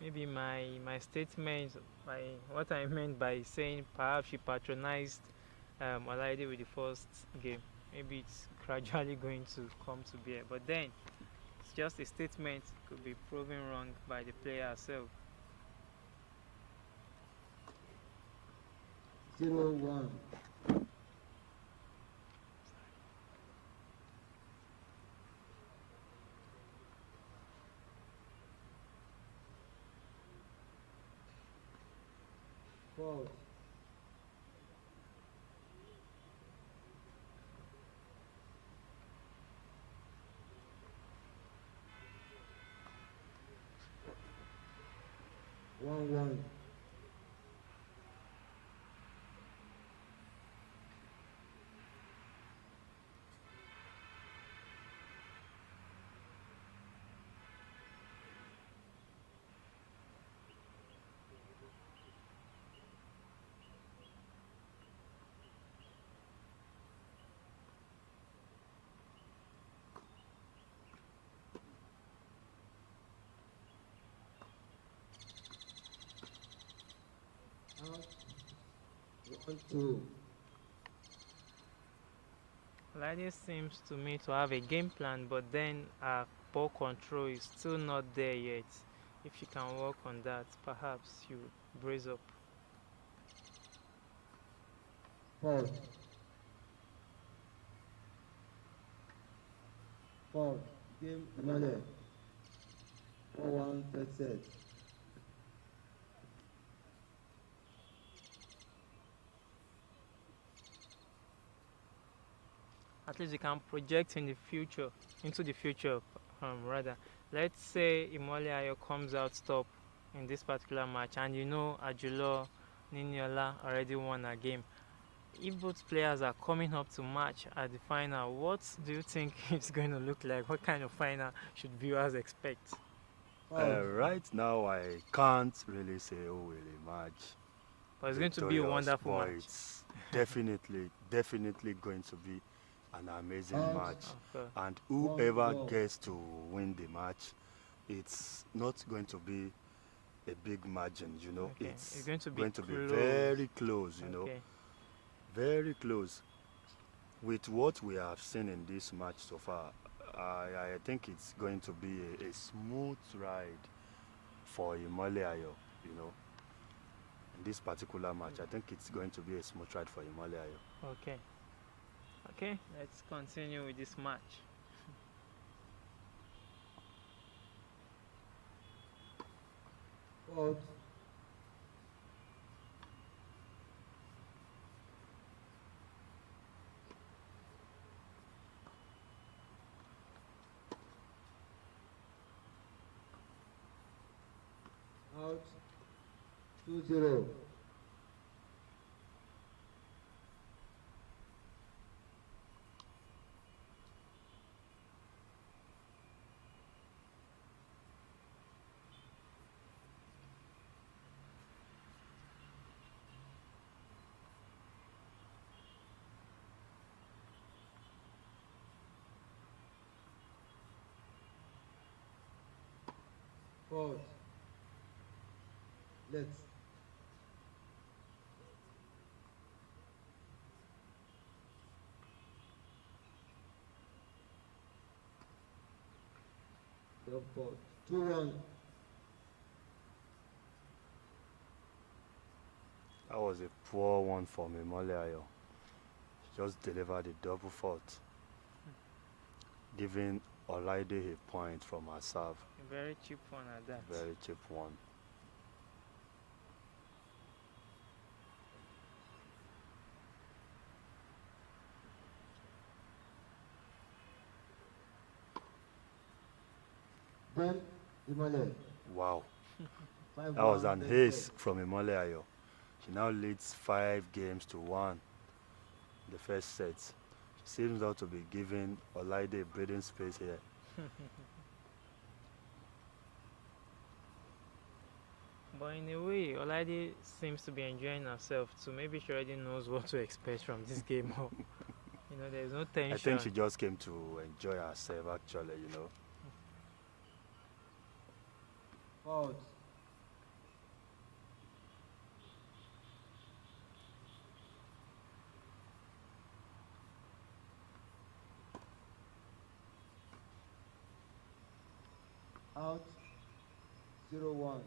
Maybe my statement, by what I meant by saying perhaps she patronized Olaide with the first game. Maybe it's gradually going to come to bear. But then it's just a statement, could be proven wrong by the player herself. 0-1. Fault. One one. Out. 1-2. Olaide seems to me to have a game plan, but then her ball control is still not there yet. If she can work on that, perhaps she would brace up. Fault. Fault. Game. Emmanuel. 4-1. Third set. At least you can project in the future, into the future, rather. Let's say Imole Ayo comes out top in this particular match, and you know Ajulo Niniola already won a game. If both players are coming up to match at the final, what do you think it's going to look like? What kind of final should viewers expect? Fault. Right now, I can't really say who will emerge But it's going to be a victorious, wonderful but match. it's definitely going to be an amazing Out. match. Okay. And whoever 1-1. gets to win the match, it's not going to be a big margin, you know. Okay. It's It's going to be going to be close. very close, you know, Okay. very close. With what we have seen in this match so far, I think it's going to be a smooth ride for Imole Ayo, you know. In this particular match, I think it's going to be a smooth ride for Imole Ayo. Okay. Okay. Let's continue with this match. Fault. Out. 2-0. Forward. Let's. Drop forward. 2-1. That was a poor one from Imole. Just delivered a double fault, giving Olaide a point from her serve. A very cheap one at that. Very cheap one. Then Imole. Wow. 5-1. That was an first ace set. from Imole. She now leads 5-1 the first set. She seems out to be giving Olaide breathing space here. But in a way, Olaide seems to be enjoying herself too. Maybe she already knows what to expect from this game. There's no tension. I think she just came to enjoy herself actually. Forward. Out. 0-1.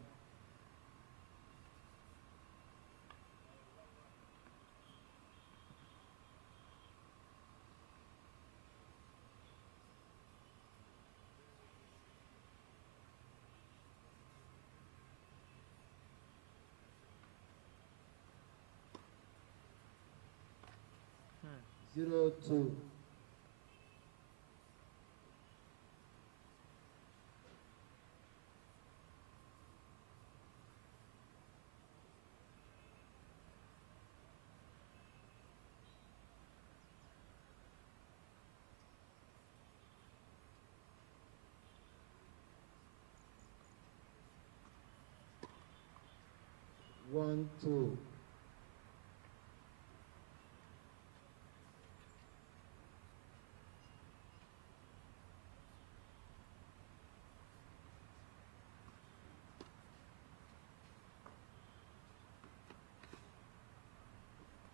Hmm. 0-2. One, two.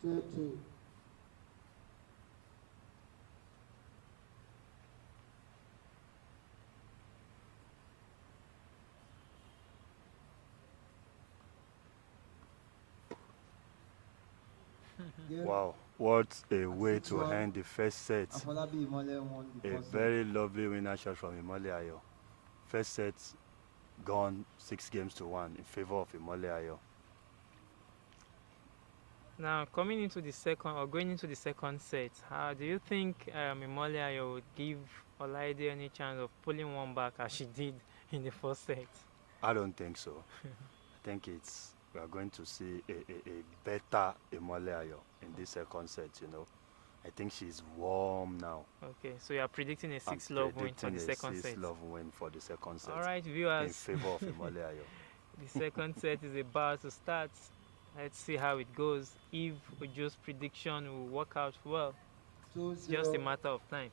Two, two. Game. Wow, what a At way to 6-1. end the first set. Afolabi Imole won the A first very lovely winner shot from Imole. First set gone 6-1 in favor of Imole. Now, coming into the second or going into the second set, how do you think Imole would give Olaide any chance of pulling one back as she did in the first set? I don't think so. I think we are going to see a better Imole in this second set. I think she's warm now. Okay, so you are predicting a I'm 6-love win for predicting the a second set. 6-love win for the second set All right, in viewers. favor of Imole. The second set is about to start. Let's see how it goes. If Ujo's prediction will work out well, 2-0. it's just a matter of time.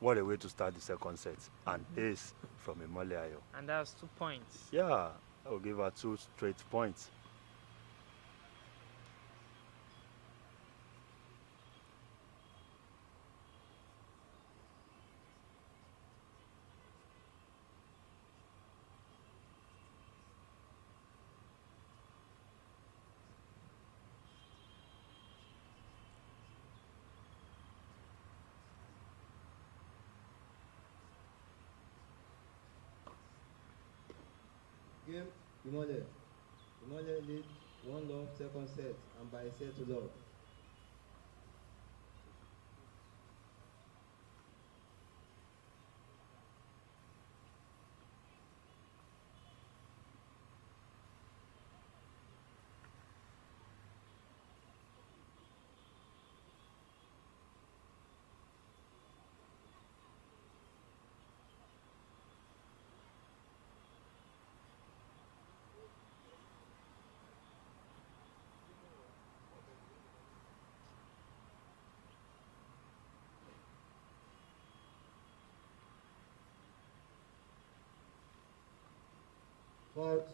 What a way to start the second set. An ace from Imole. And that's 2 points. Yeah, I will give her 2 straight points. Game. Imole. Imole lead 1-love second set and by a set to love. Fault.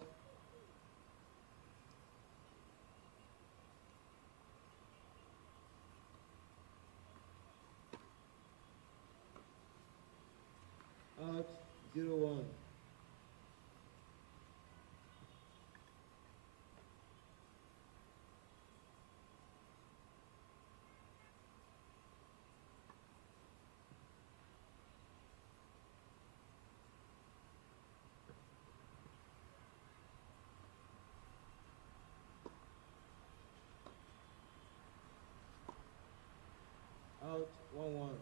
Out. 0-1. Out. 1-1.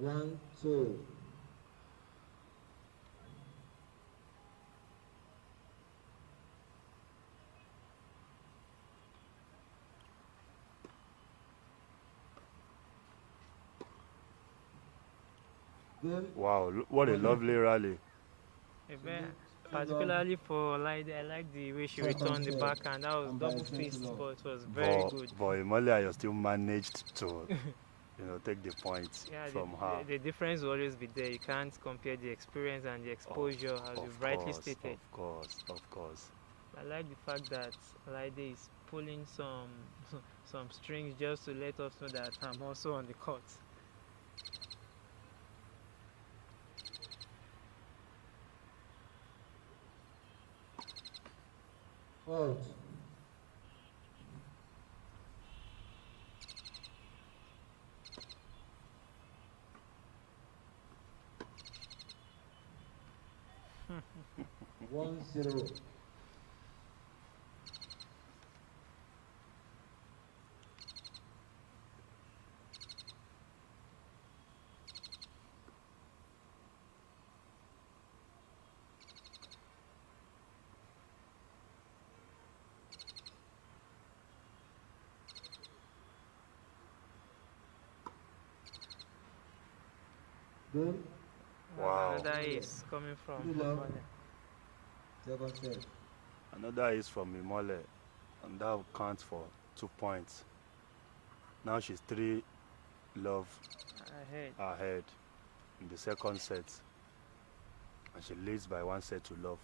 One, two. Game. Wow, what a Molly. lovely rally. Even, Two love. particularly for like I like the way she Second returned the set. backhand. That was And by double set to fist, love. but it was very But, good. but Imolia, you still managed to, take the points Yeah, from her. the difference will always be there. You can't compare the experience and the Of, exposure, as you of rightly course, stated. of course, of course. I like the fact that Laide is pulling some some strings just to let us know that I'm also on the court. Fault. One, zero. Game. And Wow. another is coming from Three love. Imole. Second set. Another is from Imole, and that will count for 2 points. Now she's 3 love Ahead. ahead in the second set, and she leads by 1 set to love.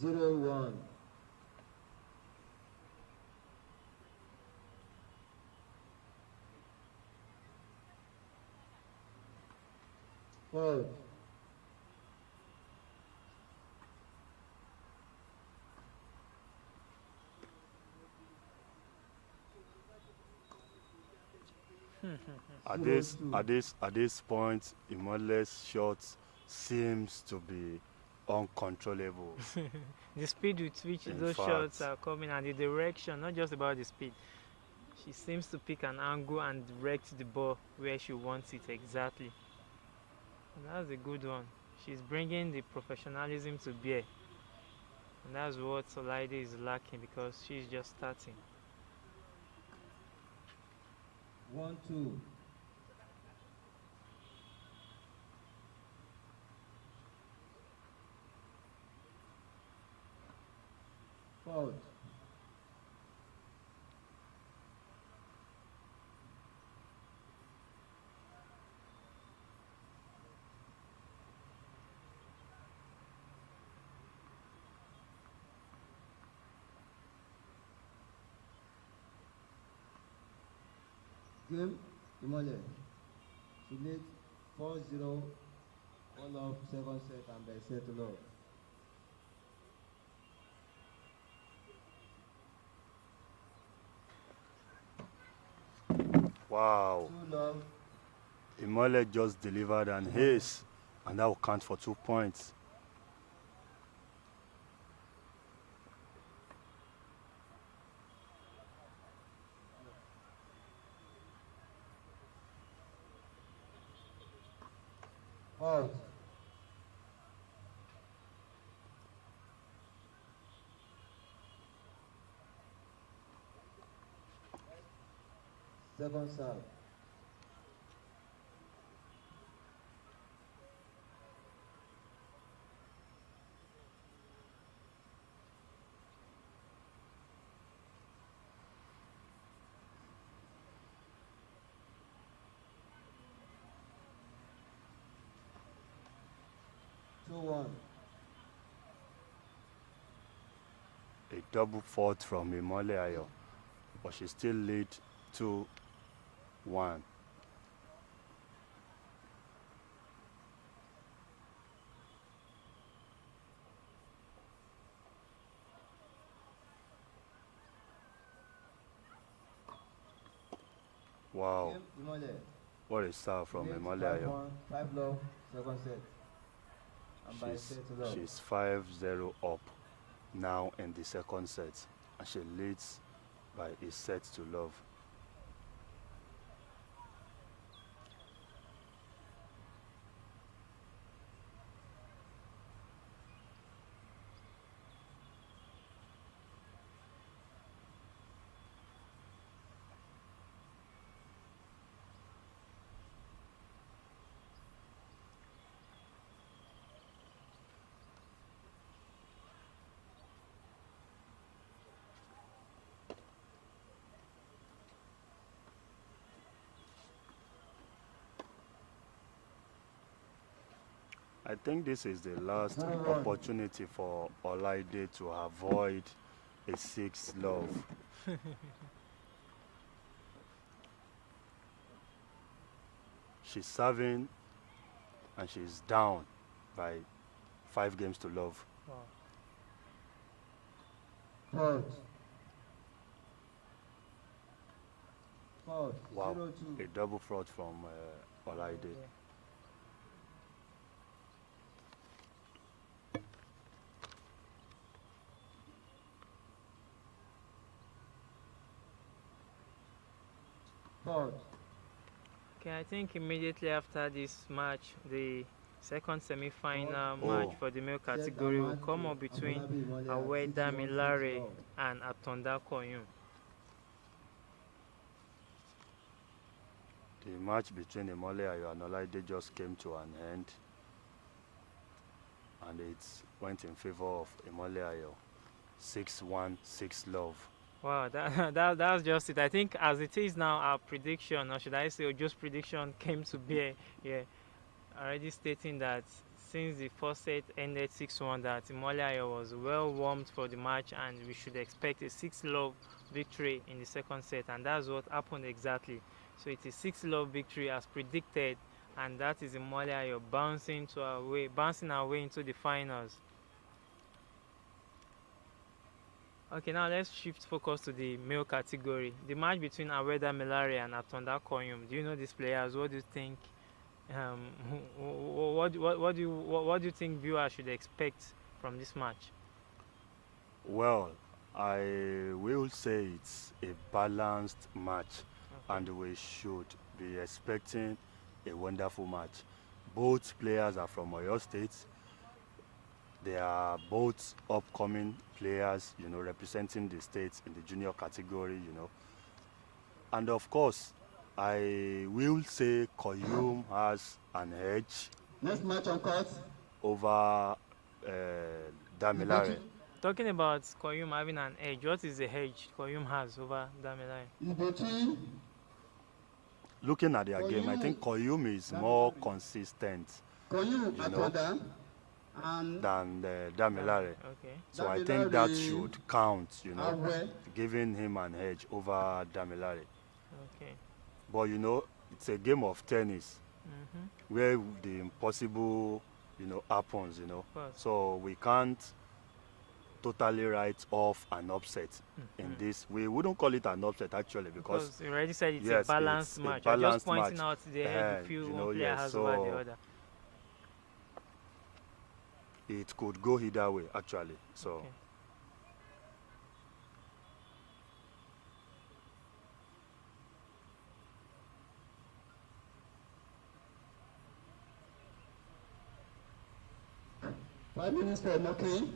0-1. Fault. At Zero, this two. at this at this point, Imole's shot seems to be uncontrollable. The speed with which In those shots fact, are coming and the direction, not just about the speed. She seems to pick an angle and direct the ball where she wants it exactly. And that's a good one. She's bringing the professionalism to bear. And that's what Solaide is lacking because she's just starting. 1-2. Fault. Game. Imole. She leads 4-0. One love. Second set and by set to love. wow, 2 love. Imole just delivered an ace, and that will count for 2 points. Out. Second serve. Two one. A double fault from Imole Ayo, but she still lead 2-1. Wow, Game Imole. what a serve from Lead Imole 5-1, Ayo. 5-love, second set. And by set to love. She's 5-0 up now in the second set, and she leads by a set to love. I think this is the last opportunity for Olaide to avoid a 6 love. She's serving and she's down by 5 games to love. Wow. Fault. Fault. Wow, 0-2. a double fraud from Olaide. Yeah. Fault. Okay, I think immediately after this match, the second semi-final Oh. match for the male category will come up between Aweda Milare and Atonda Koyun. The match between Imole Ayo and Olaide just came to an end, and it went in favor of Imole Ayo. 6-1, 6 love. Wow, that's just it. I think as it is now, our prediction, or should I say, Ojo's prediction came to bear. Yeah, already stating that since the first set ended 6-1, that Imolayo was well warmed for the match, and we should expect a 6-love victory in the second set, and that's what happened exactly. So it's a 6-love victory as predicted, and that is Imolayo bouncing our way into the finals. Okay, now let's shift focus to the male category. The match between Aweda Milari and Atonda Koyum. Do you know these players? What do you think? What do you think viewers should expect from this match? Well, I will say it's a balanced match, Okay. and we should be expecting a wonderful match. Both players are from Oyo State. They are both upcoming players, representing the states in the junior category. And of course, I will say Koyum has an edge Next match on court. over Damilare. Talking about Koyum having an edge, what is the edge Koyum has over Damilai? Ibochi. Looking at their game, I think Koyum is more consistent Koyu You know. Atoda. And than Damilare. Okay. So I think that Damilare should count, Awe. giving him an edge over Damilare. Okay. But it's a game of tennis Mm-hmm. where the impossible, happens. Of course. So we can't totally write off an upset in this. We wouldn't call it an upset actually because Because you already said it's a yes, balanced it's a match. You're just balanced pointing match. out the edge you feel You one know, player yes. has over the So other. it could go either way actually. So. Okay. Five minutes for knocking.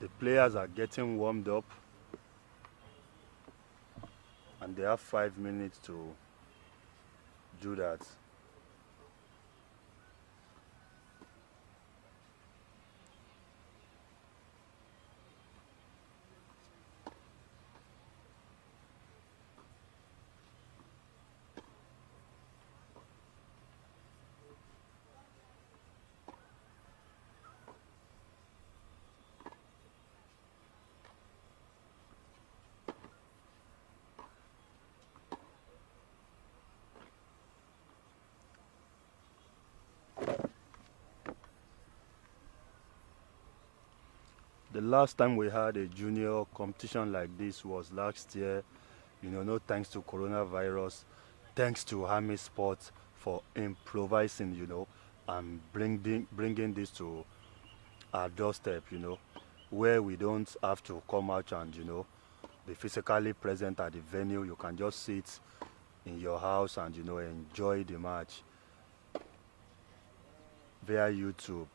The players are getting warmed up and they have 5 minutes to do that. The last time we had a junior competition like this was last year, you know, no thanks to coronavirus, thanks to ArmiSports for improvising, you know, and bringing this to our doorstep, you know, where we don't have to come out and, you know, be physically present at the venue. You can just sit in your house and, you know, enjoy the match via YouTube.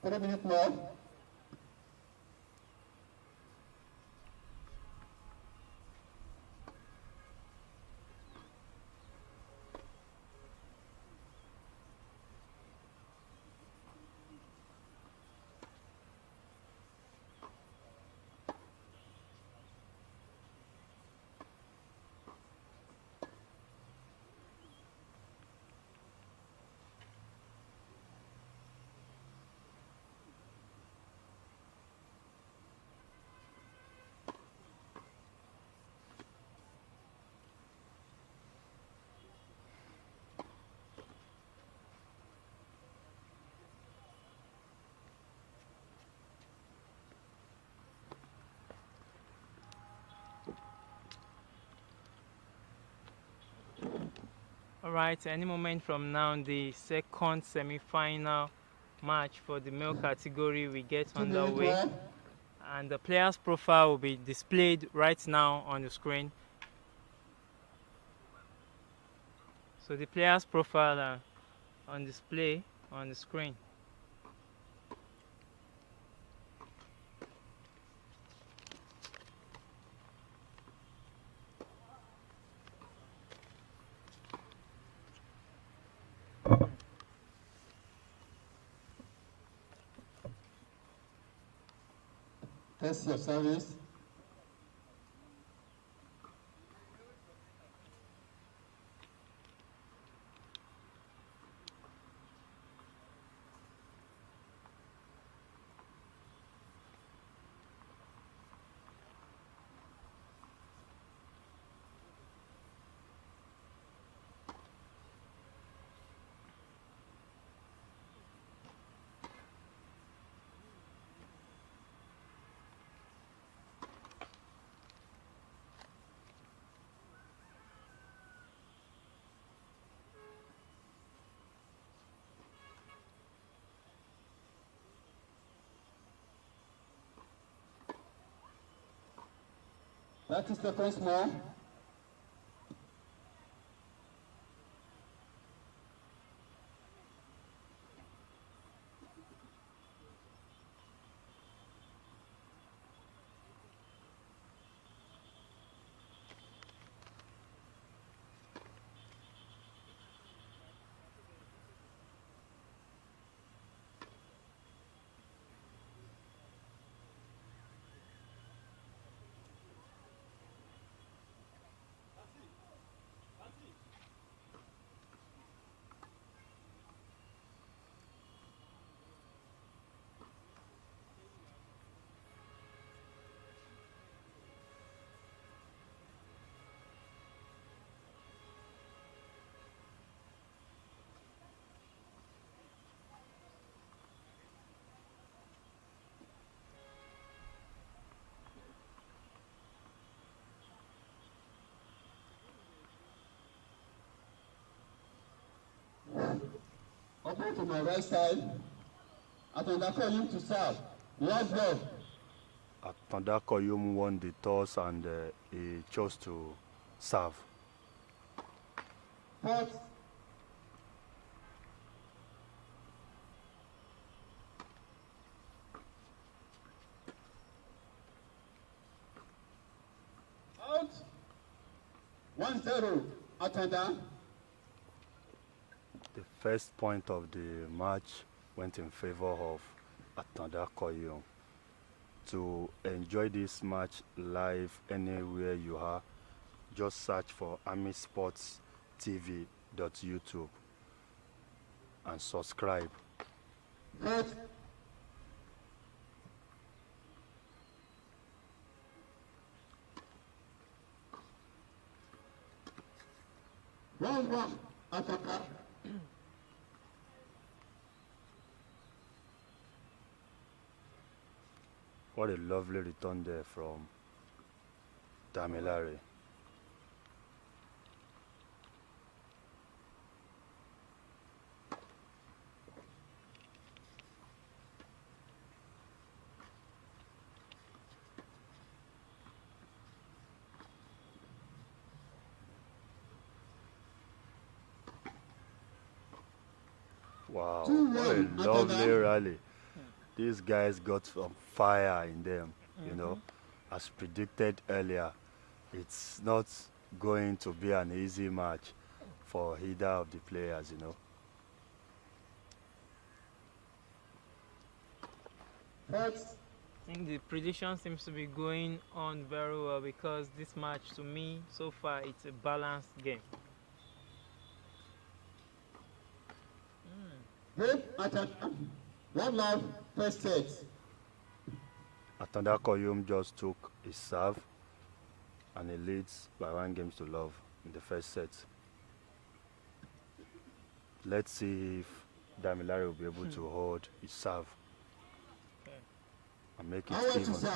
Three minutes more. Alright, any moment from now, the second semi-final match for the male category will get 2 minutes underway. more. And the player's profile will be displayed right now on the screen. So the player's profile are on display on the screen. Test your service. 30 seconds more. Open to my right side. Atanda Koyum to serve. Last ball. Atanda Koyum won the toss and he chose to serve. Fourth. Out. 1-0. Atanda. The first point of the match went in favor of Atanda Koyum. To enjoy this match live anywhere you are, just search for ArmiSports TV.youtube and subscribe. Fourth. Round 1. Atanda. What a lovely return there from Damilare. Wow, what a lovely rally. These guys got some fire in them, you know. As predicted earlier, it's not going to be an easy match for either of the players, you know. Fourth. I think the prediction seems to be going on very well because this match, to me, so far, it's a balanced game. Great Atanda. 1 love. First set. Atanda Koyum just took his serve and he leads by 1-0 in the first set. Let's see if Damilare will be able to hold his serve and make it even. Serve.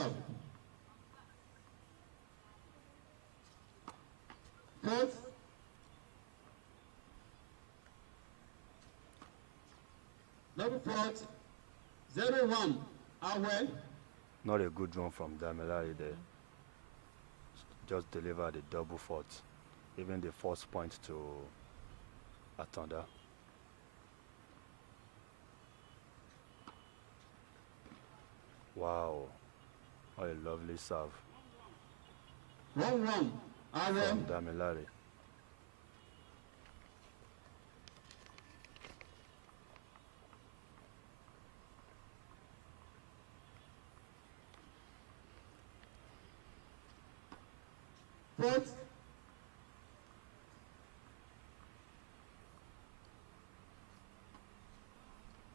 Fourth. Level fourth. 0-1. Away. Not a good run from Damilare there. Just delivered a double fault. Even the first point to Atanda. Wow, what a lovely serve 1-1. Away. from Damilare. Fourth.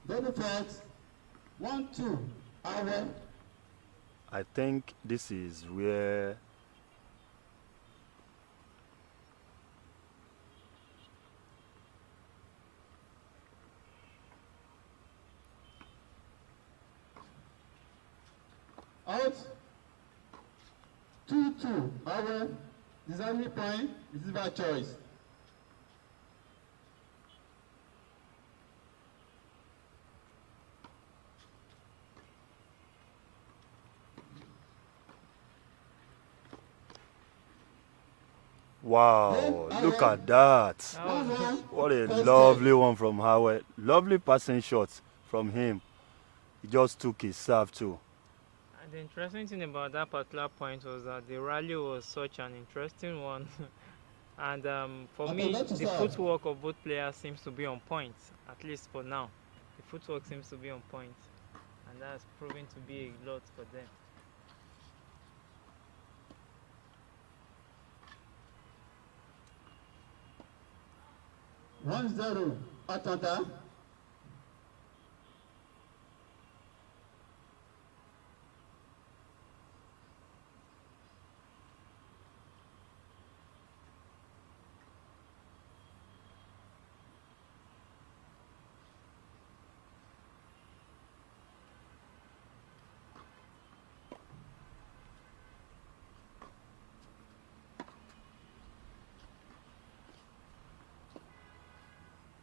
Double fourth. 1-2. Away. I think this is where Out. 2-2. Away. Designing point. Receiver choice. Wow, look at that. That was What a lovely one from Howard. Lovely passing shot from him. He just took his serve too. and the interesting thing about that particular point was that the rally was such an interesting one. And for me, Attendant to the serve. footwork of both players seems to be on point, at least for now. The footwork seems to be on point, and that's proving to be a lot for them. 1-0. Attendant.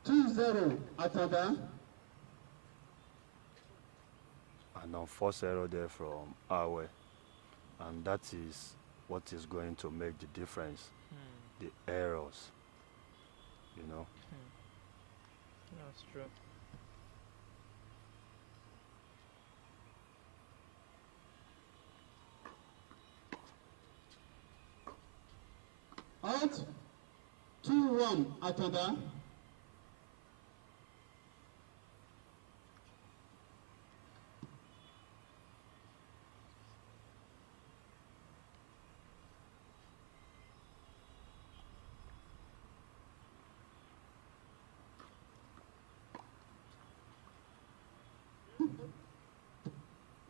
2-0. Attendant. An unforced error there from Awe. And that is what is going to make the difference. Hmm. The errors. You know. That's true. Out. 2-1. Attendant.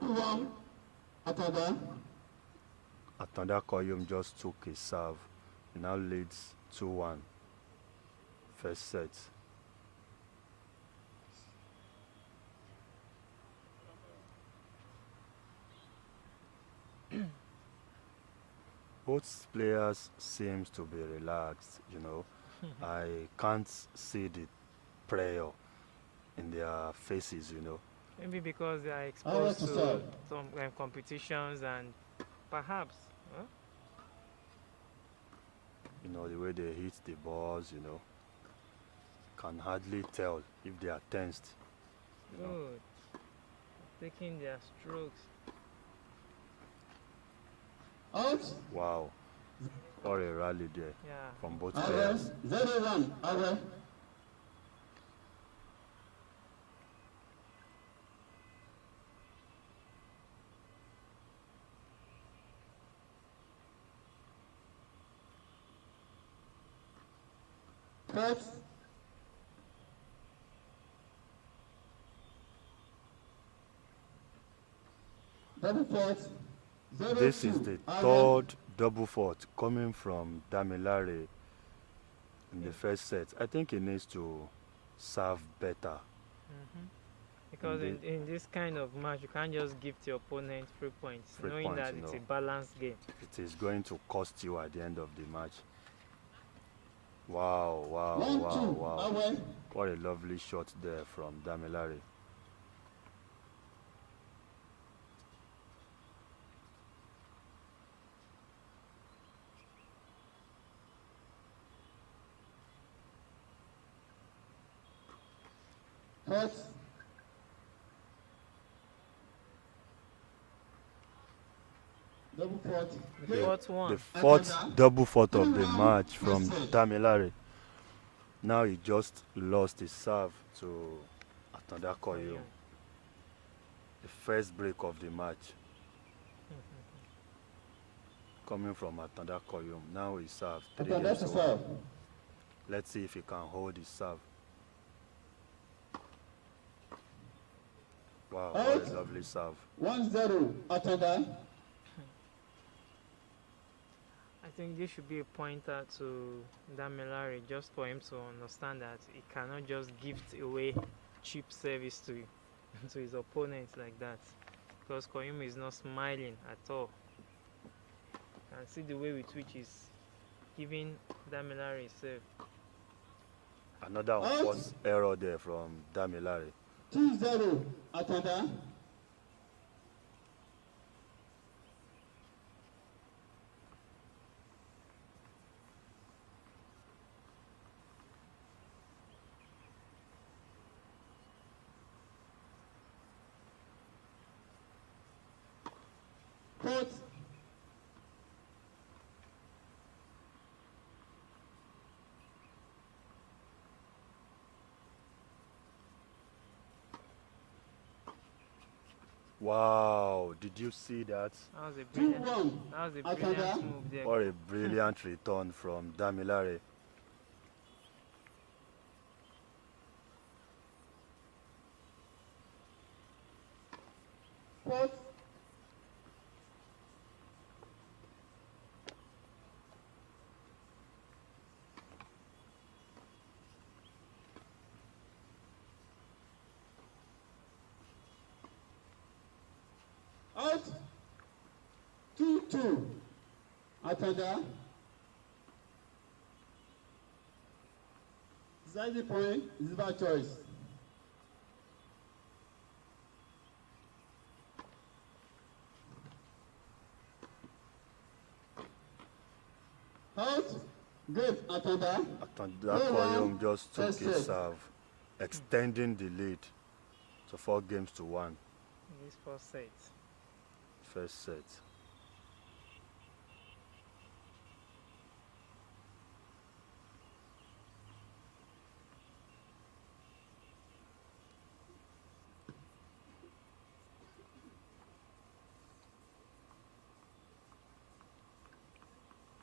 One. Attendant. Atanda Koyum just took his serve. He now leads 2-1. First set. Both players seems to be relaxed, you know. I can't see the prayer in their faces, you know. Maybe because they are Awe exposed to to serve. some competitions and perhaps. Huh? You know, the way they hit the balls, you know. Can hardly tell if they are tensed, you know. Good. Taking their strokes. Out. Wow. What a rally there Yeah. from both Awe. players. 0-1. Awe. Fourth. Double fourth. 0-2. This is the Awe. third double fault coming from Damilare in Yeah. the first set. I think he needs to serve better. Hmm. Because And in this kind of match, you can't just give the opponent free points, free knowing points, that you it's know. a balanced game. It is going to cost you at the end of the match. Wow, wow, 1-2. wow, wow. Awe. What a lovely shot there from Damilare. Fourth. Double fourth. The fourth The one. fourth Attendant. double fault of the 3-1. match from First set. Damilare. Now he just lost his serve to Atanda For Koyo. you. The first break of the match coming from Atanda Koyum. Now he serves 3 Attendant games to to 1. serve. Let's see if he can hold his serve. Wow, what Out. a lovely serve. 1-0. Attendant. I think this should be a pointer to Damilare just for him to understand that he cannot just gift away cheap service to to his opponents like that. Because Koyumi is not smiling at all. And see the way with which he's giving Damilare a serve. Another unforced error there from Damilare. 2-0. Attendant. Fourth. Wow, did you see that? That was a 2-1. brilliant move there. What a brilliant return from Damilare. Fourth. Out. 2-2. Atanda. Decide the point is by choice. Out. Good, Atanda. Atanda Koyum just took First his set. serve, extending the lead to 4-1 In this first set. first set.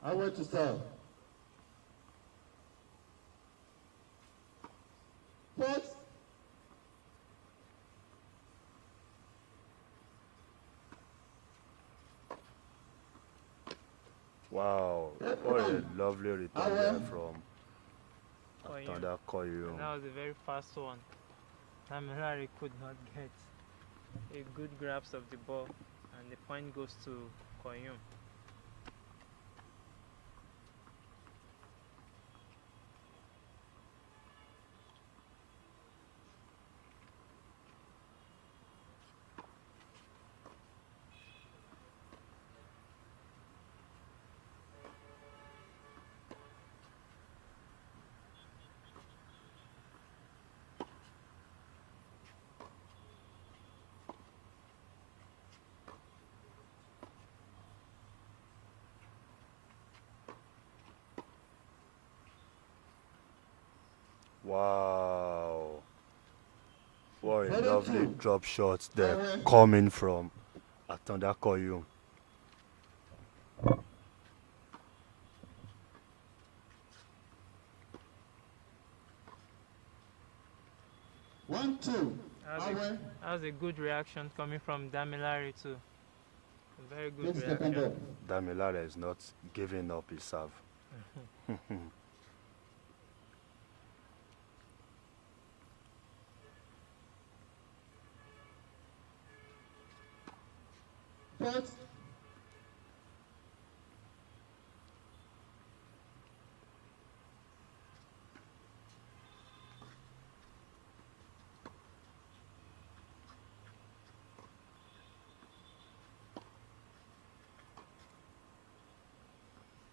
I want to serve. Fourth. Wow, what a lovely return there from Koyum. Atanda Koyum. And that was a very fast one. Damilare could not get a good grasp of the ball, and the point goes to Koyum. Wow, what a Very lovely true. drop shot there Away. coming from Atanda Koyum. 1-2. That was a good reaction coming from Damilare too. A very good This is second reaction. ball. Damilare is not giving up his serve. Fourth.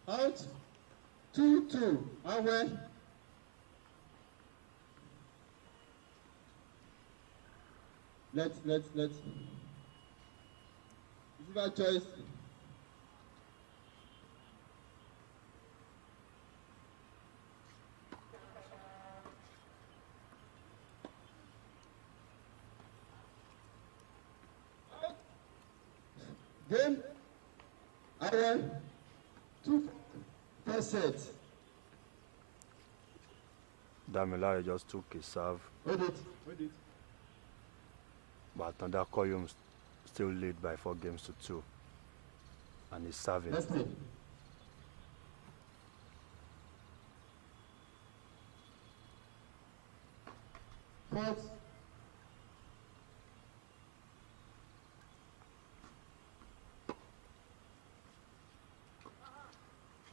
Out. 2-2. Away. Let's. This is my choice. Game. Away. 2. First set. Damilare just took his serve, Hold it. but Atanda Koyum still lead by 4-2, and he's serving. Let's play. Fourth.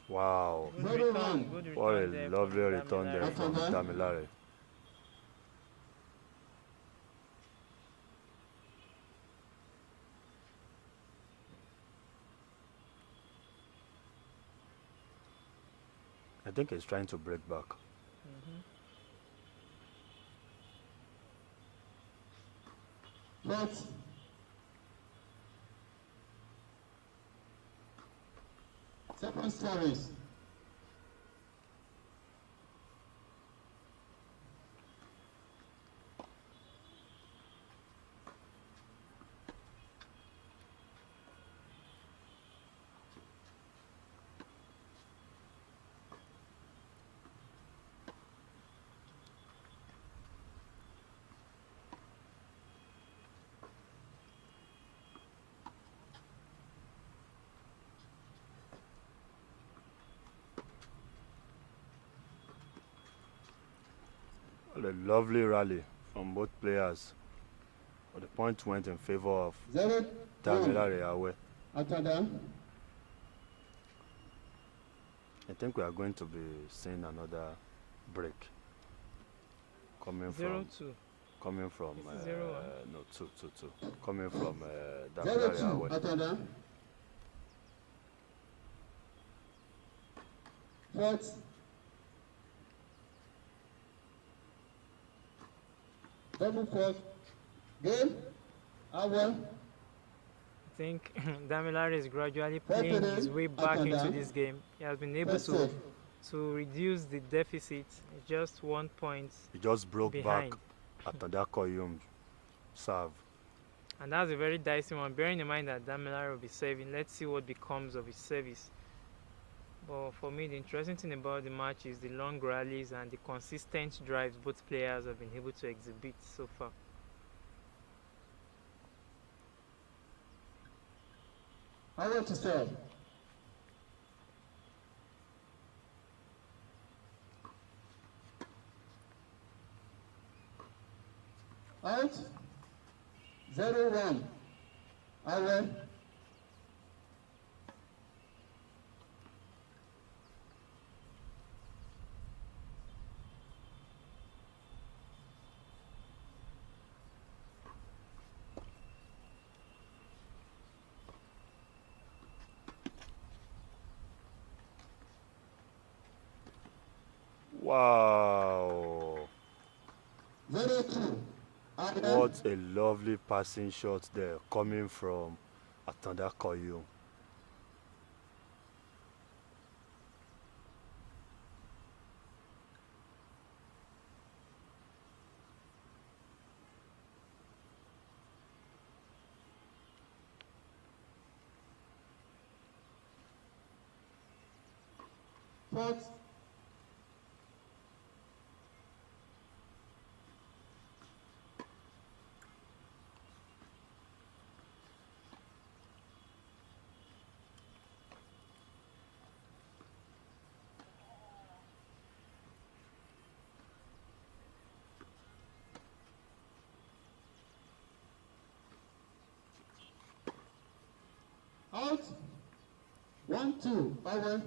Wow, Good Very return. long. Good return what a there lovely from return there Damilare. from Damilare. I think he's trying to break back. Fourth. Second service. Well, a lovely rally from both players. But the point went in favor of 0-1. Damilare Awe. Atada. I think we are going to be seeing another break coming Zero from two. coming from This is 0-1. no 2-2-2 coming from Damilare 0-2. Awe. Atada. Fourth. Double fourth. Game. Awe. I think Damilare is gradually playing his way back into this game. He has been able to reduce the deficit, just 1 point He just broke behind. back Atanda Koyum serve. And that's a very dicey one, bearing in mind that Damilare will be serving. Let's see what becomes of his service. But for me, the interesting thing about the match is the long rallies and the consistent drives both players have been able to exhibit so far. Awe to serve. Out. 0-1. Awe. Wow! 0-2. Awe. What a lovely passing shot there coming from Atanda Koyum. Fourth. Out. 1-2. Awe.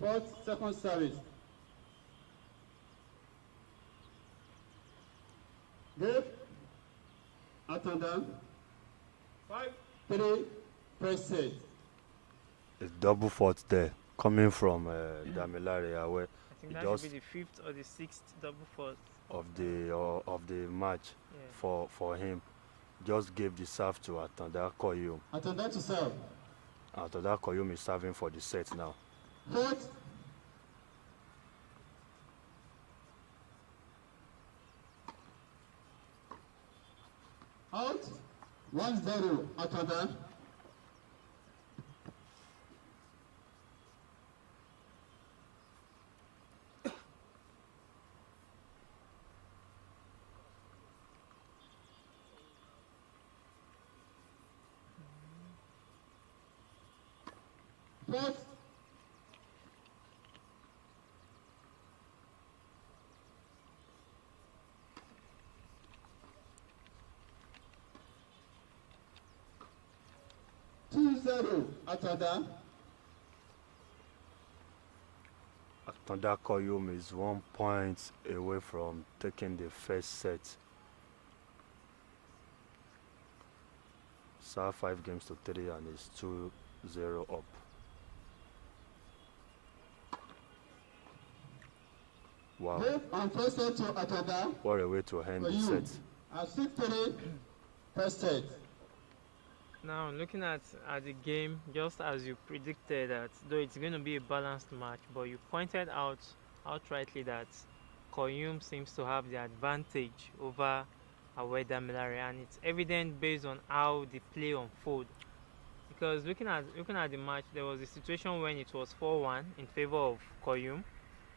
Fourth, second service. Good. Attendant. 5-3. First set. A double fault there coming from Damilare Awe I think that just should be the fifth or the sixth double fault. of the match Yeah. for him. Just gave the serve to Atanda Koyum. Attendant to serve. Atanda Koyum is serving for the set now. Fourth. Out. 1-0. Attendant. Fourth. Attendant. Atanda Koyum is 1 point away from taking the first set. Serve 5 games to 3 and is 2-0 up. Wow. Give and first set to Atada What a way to end for the you. set. At 6-3, first set. Now, looking at the game, just as you predicted that, though it's going to be a balanced match, but you pointed out outrightly that Koyum seems to have the advantage over Aweda Milare, and it's evident based on how the play unfold. Because looking at the match, there was a situation when it was 4-1 in favor of Koyum.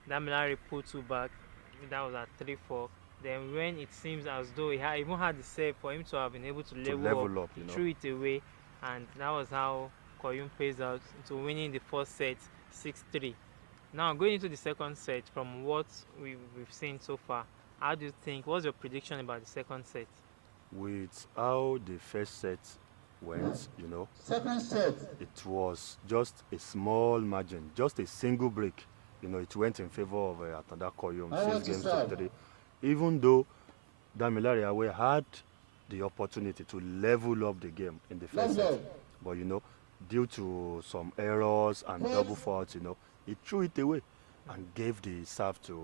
Damilare put two back. That was at 3-4. Then when it seems as though he even had the save for him to have been able to level up, he threw it away, and that was how Koyum pays out into winning the first set 6-3. Now going into the second set, from what we've seen so far, how do you think? What's your prediction about the second set? With how the first set went, Second set. it was just a small margin, just a single break. It went in favor of Atada Koyum, 6 games to 3. Even though Damilare Awe had the opportunity to level up the game in the first set, but due to some errors and double faults, he threw it away and gave the serve to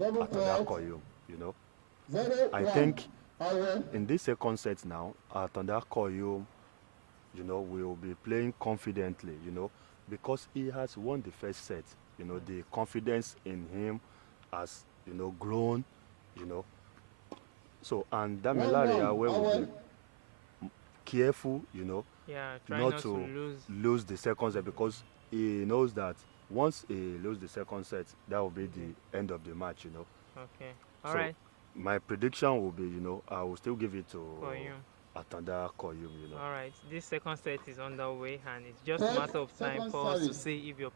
Atada Koyum. I think in this second set now, Atada Koyum, will be playing confidently, because he has won the first set. The confidence in him has, grown, So, and Damilare Awe will be careful, not to lose the second set, because he knows that once he loses the second set, that will be the end of the match, Okay. All right. My prediction will be, I will still give it to Atada Koyum, All right. This second set is underway, and it's just a matter of time for us to see if your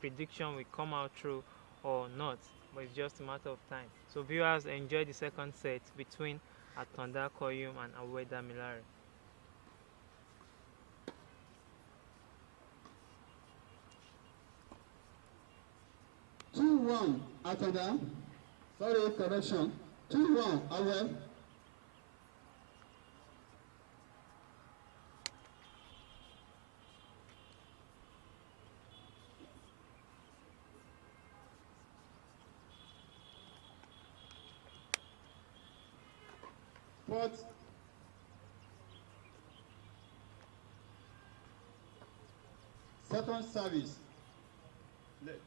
prediction will come out true or not. But it's just a matter of time. So viewers, enjoy the second set between Atonda Koyum and Aweda Milare. Two-one Atonda. Sorry, correction. 2-1 Awe. Fourth. Second service. Left.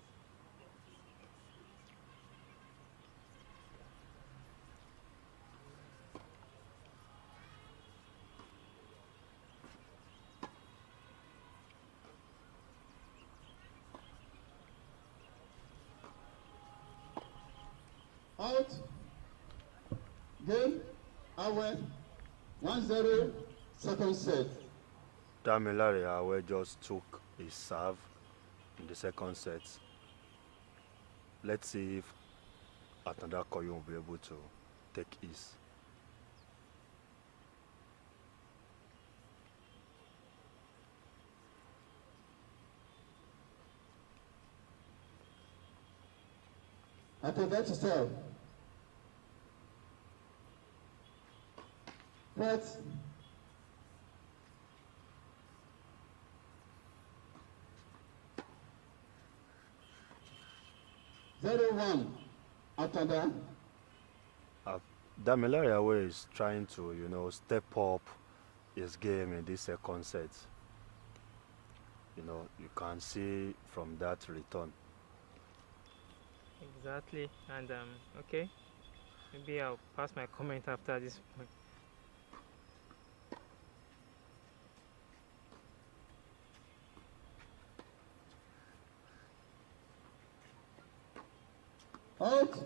Out. Game. Awe. 1-0. Second set. Damilare Awe just took his serve in the second set. Let's see if Atonda Koyum will be able to take his. Atonda to serve. Fourth. Zero-one. Atonda. Damilare Awe is trying to, step up his game in this second set. You can see from that return. Exactly. And okay, maybe I'll pass my comment after this point. Out.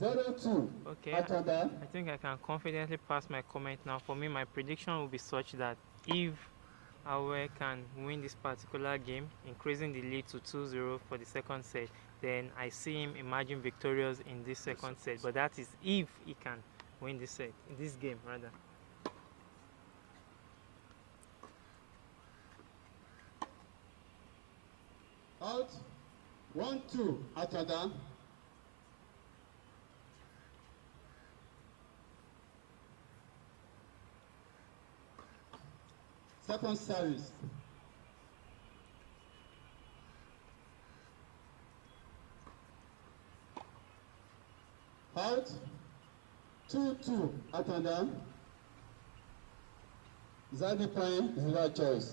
0-2. Okay, Atonda. I think I can confidently pass my comment now. For me, my prediction will be such that if Awe can win this particular game, increasing the lead to 2-0 for the second set, then I see him emerging victorious in this second set. But that is if he can win this set, in this game rather. Out. 1-2. Atonda. Second service. Out. 2-2. Up and down. Zadi point is without choice.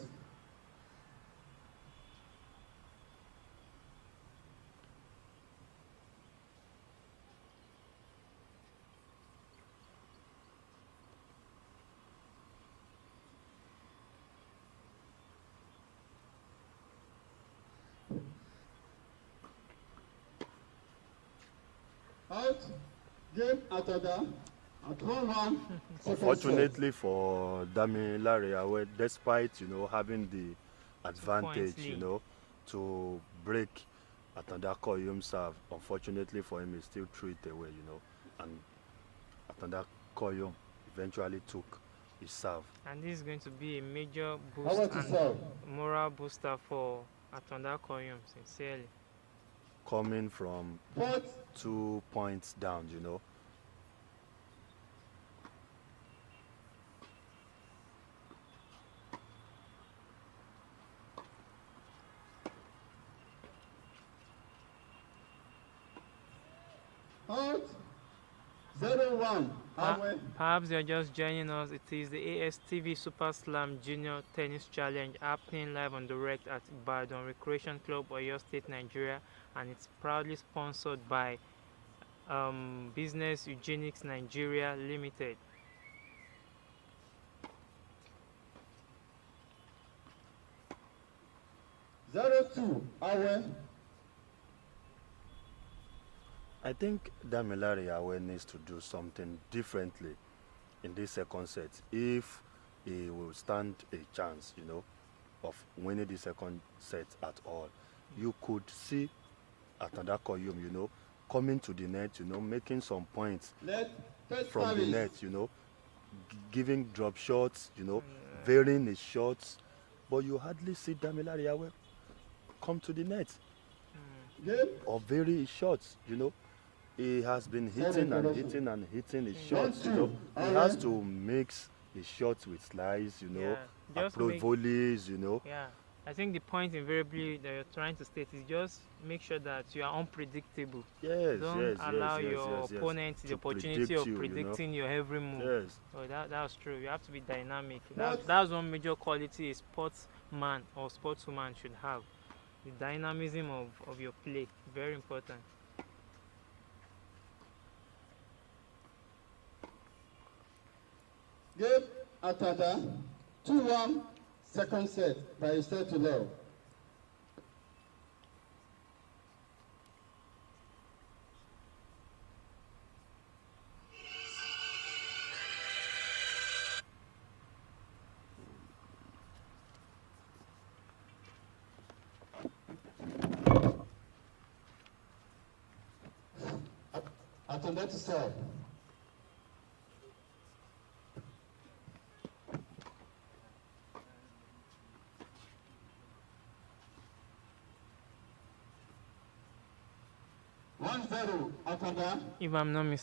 Out. Game at order. At 1-1. Unfortunately for Damilare Awe, despite having the advantage, lead. to break Atanda Koyum serve, unfortunately for him, he still threw it away, and Atanda Koyum eventually took his serve. And this is going to be a major How boost about and yourself? moral booster for Atonda Koyum, sincerely. Coming from Fourth. 2 points down, Out. 0-1. Awe. Perhaps you're just joining us. It is the ASTV Super Slam Junior Tennis Challenge happening live on direct at Ibadan Recreation Club, Oyo State, Nigeria, and it's proudly sponsored by Business Eugenics Nigeria Limited. Zero two. Awe. I think Damilare Awe needs to do something differently in this second set if he will stand a chance, of winning the second set at all. You could see Atanda Koyum, coming to the net, making some points from the net, giving drop shots, varying his shots, but you hardly see Damilare Awe come to the net or vary his shots, He has been hitting and hitting and hitting his shots, He has to mix his shots with slides, approach volleys, Yeah, I think the point invariably that you're trying to state is just make sure that you are unpredictable. Yes, Don't allow your opponent the opportunity of predicting your every move. Yes. Oh, that's true. You have to be dynamic. That's one major quality a sportsman or sportswoman should have. The dynamism of your play. Very important. Game Atada. 2-1. Second set by set to love. Atada to serve. One zero. Atada. If I'm not mistaken.